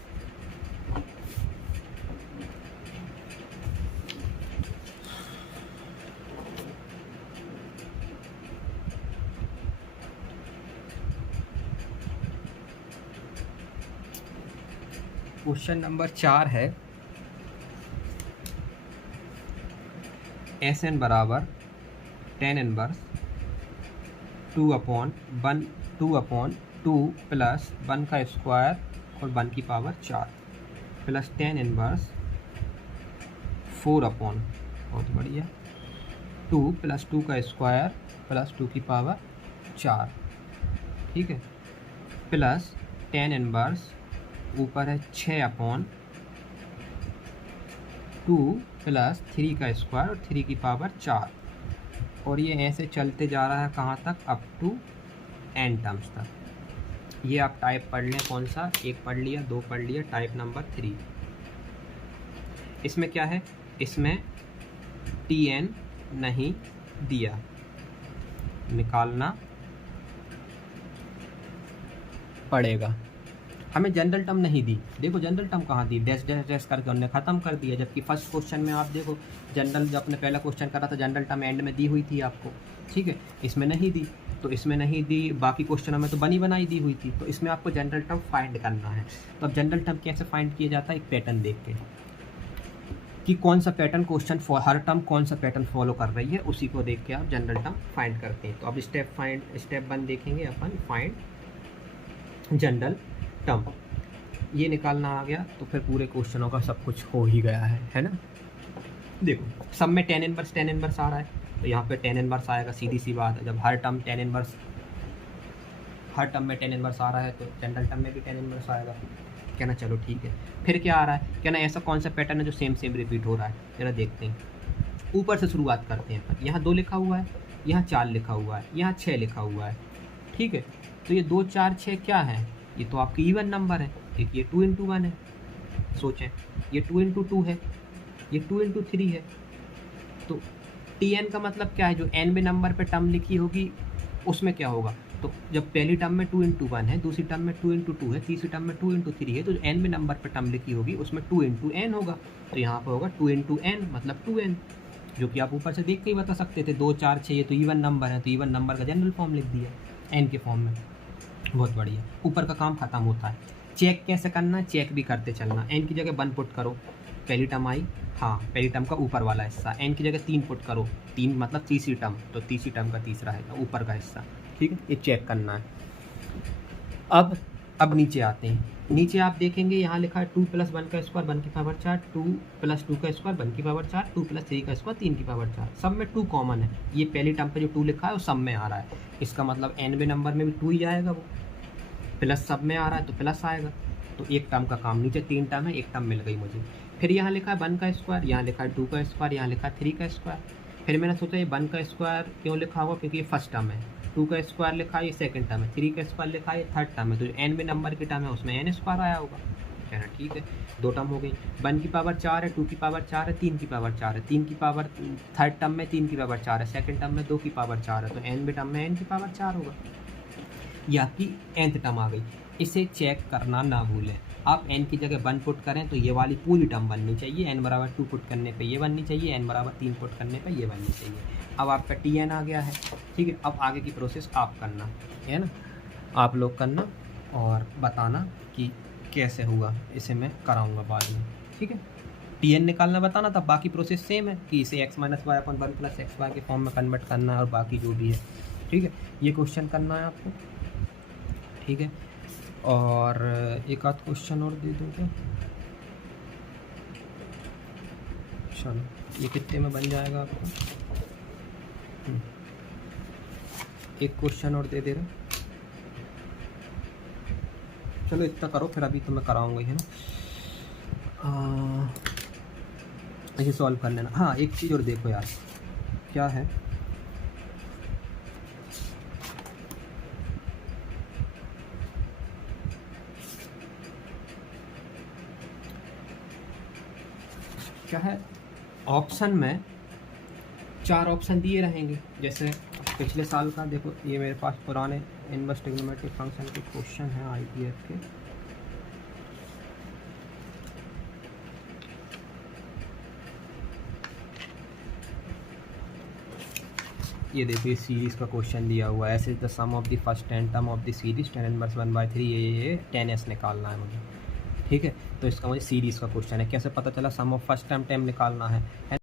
Question number 4 है, Sn बराबर tan इनवर्स 2/2 प्लस 1 का स्क्वायर और 1 की पावर 4 प्लस tan इनवर्स 4/, बहुत बढ़िया, 2 + 2 का स्क्वायर प्लस 2 की पावर 4, ठीक है, प्लस tan इनवर्स ऊपर है 6/, 2 प्लस 3 का स्क्वायर और 3 की पावर 4, और ये ऐसे चलते जा रहा है कहाँ तक, अप टू n टर्म्स तक। ये आप टाइप पढ़ लें, कौन सा, एक पढ़ लिया, दो पढ़ लिया, टाइप नंबर 3। इसमें क्या है, इसमें tn नहीं दिया, निकालना पड़ेगा। हमें जनरल टर्म नहीं दी, देखो जनरल टर्म कहाँ दी, डैश डैश डैश करके उन्होंने ख़त्म कर दिया। जबकि फर्स्ट क्वेश्चन में आप देखो जनरल, जब अपने पहला क्वेश्चन करा था जनरल टर्म एंड में दी हुई थी आपको, ठीक है, इसमें नहीं दी, तो इसमें नहीं दी, बाकी क्वेश्चनों में तो बनी बनाई दी हुई थी। तो इसमें आपको जनरल टर्म फाइंड करना है। तो अब जनरल टर्म कैसे फाइंड किया जाता है, एक पैटर्न देख के कि कौन सा पैटर्न क्वेश्चन, हर टर्म कौन सा पैटर्न फॉलो कर रही है, उसी को देख के आप जनरल टर्म फाइंड करते हैं। तो अब स्टेप 1 देखेंगे अपन, फाइंड जनरल टर्म, ये निकालना आ गया तो फिर पूरे क्वेश्चनों का सब कुछ हो ही गया है ना। देखो सब में tan इनवर्स आ रहा है, तो यहाँ पे tan इनवर्स आएगा, सीधी सी बात है। जब हर टर्म tan इनवर्स, हर टर्म में tan इनवर्स आ रहा है तो जनरल टर्म में भी tan इनवर्स आएगा। कहना चलो ठीक है, फिर क्या आ रहा है, कहना ऐसा कौन सा पैटर्न है जो सेम रिपीट हो रहा है, जरा देखते हैं। ऊपर से शुरुआत करते हैं अपन, यहाँ 2 लिखा हुआ है, यहाँ 4 लिखा हुआ है, यहाँ 6 लिखा हुआ है, ठीक है। तो ये 2 4 6 क्या है, ये तो आपकी इवन नंबर है, एक ये 2 × 1 है, सोचें ये 2 × 2 है, ये 2 × 3 है। तो tn का मतलब क्या है, जो nवें नंबर पे टर्म लिखी होगी उसमें क्या होगा, तो जब पहली टर्म में 2 × 1 है, दूसरी टर्म में 2 × 2 है, तीसरी टर्म में 2 × 3 है, तो जो nवें नंबर पे टर्म लिखी होगी उसमें 2 × n होगा। तो यहाँ पर होगा 2 × n मतलब 2n, जो कि आप ऊपर से देख के ही बता सकते थे। 2 4 6 ये तो इवन नंबर है, तो इवन नंबर का जनरल फॉर्म लिख दिया n के फॉर्म में। बहुत बढ़िया, ऊपर का काम खत्म होता है। चेक कैसे करना, चेक भी करते चलना। n की जगह 1 पुट करो, पहली टर्म आई, हाँ पहली टर्म का ऊपर वाला हिस्सा, n की जगह 3 पुट करो, 3 मतलब तीसरी टर्म, तो तीसरी टर्म का तीसरा है ऊपर का हिस्सा, ठीक है, ये चेक करना है। अब नीचे आते हैं, नीचे आप देखेंगे यहाँ लिखा है 2 + 1 का स्क्वायर 1 की पावर 4, 2 + 2 का स्क्वायर 1 की पावर 4, 2 + 3 का स्क्वायर 3 की पावर 4। सब में 2 कॉमन है, ये पहली टर्म पे जो 2 लिखा है वो सब में आ रहा है, इसका मतलब nवें नंबर में भी 2 ही आएगा, वो प्लस सब में आ रहा है तो प्लस आएगा। तो एक टर्म का काम, नीचे 3 टर्म है, एक टर्म मिल गई मुझे। फिर यहाँ लिखा है 1 का स्क्वायर, यहाँ लिखा है 2 का स्क्वायर, यहाँ लिखा है 3 का स्क्वायर। फिर मैंने सोचा ये 1 का स्क्वायर क्यों लिखा हुआ, क्योंकि ये फर्स्ट टर्म है, 2 का स्क्वायर लिखा है ये सेकंड टर्म है, 3 का स्क्वायर लिखा है ये थर्ड टर्म है, तो जो nवें नंबर की टर्म है उसमें n स्क्वायर आया होगा। कहना ठीक है, 2 टर्म हो गई। 1 की पावर 4 है, 2 की पावर 4 है, 3 की पावर 4 है, 3 की पावर थर्ड टर्म में 3 की पावर 4 है, सेकंड टर्म में 2 की पावर 4 है, तो nवें टर्म में n की पावर 4 होगा। ये आपकी nth टर्म आ गई। इसे चेक करना ना भूलें, आप n की जगह 1 पुट करें तो ये वाली पूरी टर्म बननी चाहिए, n = 2 पुट करने पे ये बननी चाहिए, n = 3 पुट करने पे ये बननी चाहिए। अब आपका tn आ गया है, ठीक है। अब आगे की प्रोसेस आप करना है ना, आप लोग करना और बताना कि कैसे हुआ, इसे मैं कराऊंगा बाद में, ठीक है। tn निकालना बताना, तब बाकी प्रोसेस सेम है कि इसे x - y/1 + xy के फॉर्म में कन्वर्ट करना है और बाकी जो भी है, ठीक है। ये क्वेश्चन करना है आपको, ठीक है। और एक आध क्वेश्चन और दे दूँ क्या, चलो ये कितने में बन जाएगा आपको, एक क्वेश्चन और दे रहा, चलो इतना करो, फिर अभी तो मैं कराऊंगा ही, है ना। इसे सॉल्व कर लेना। हाँ एक चीज़ और देखो यार, क्या है, क्या है, ऑप्शन में 4 ऑप्शन दिए रहेंगे। जैसे पिछले साल का देखो, ये मेरे पास पुराने इनवर्स ट्रिग्नोमेट्रिक फंक्शन के क्वेश्चन हैं IPF के, ये देखो, ये सीरीज़ का क्वेश्चन दिया हुआ है, ऐसे the sum of the first 10 term of the series tan inverse 1/3, ये 10s निकालना है मुझे, ठीक है। तो इसका मुझे सीरीज़ का क्वेश्चन है, कैसे पता चला सम ऑफ फर्स्ट टर्म निकालना है।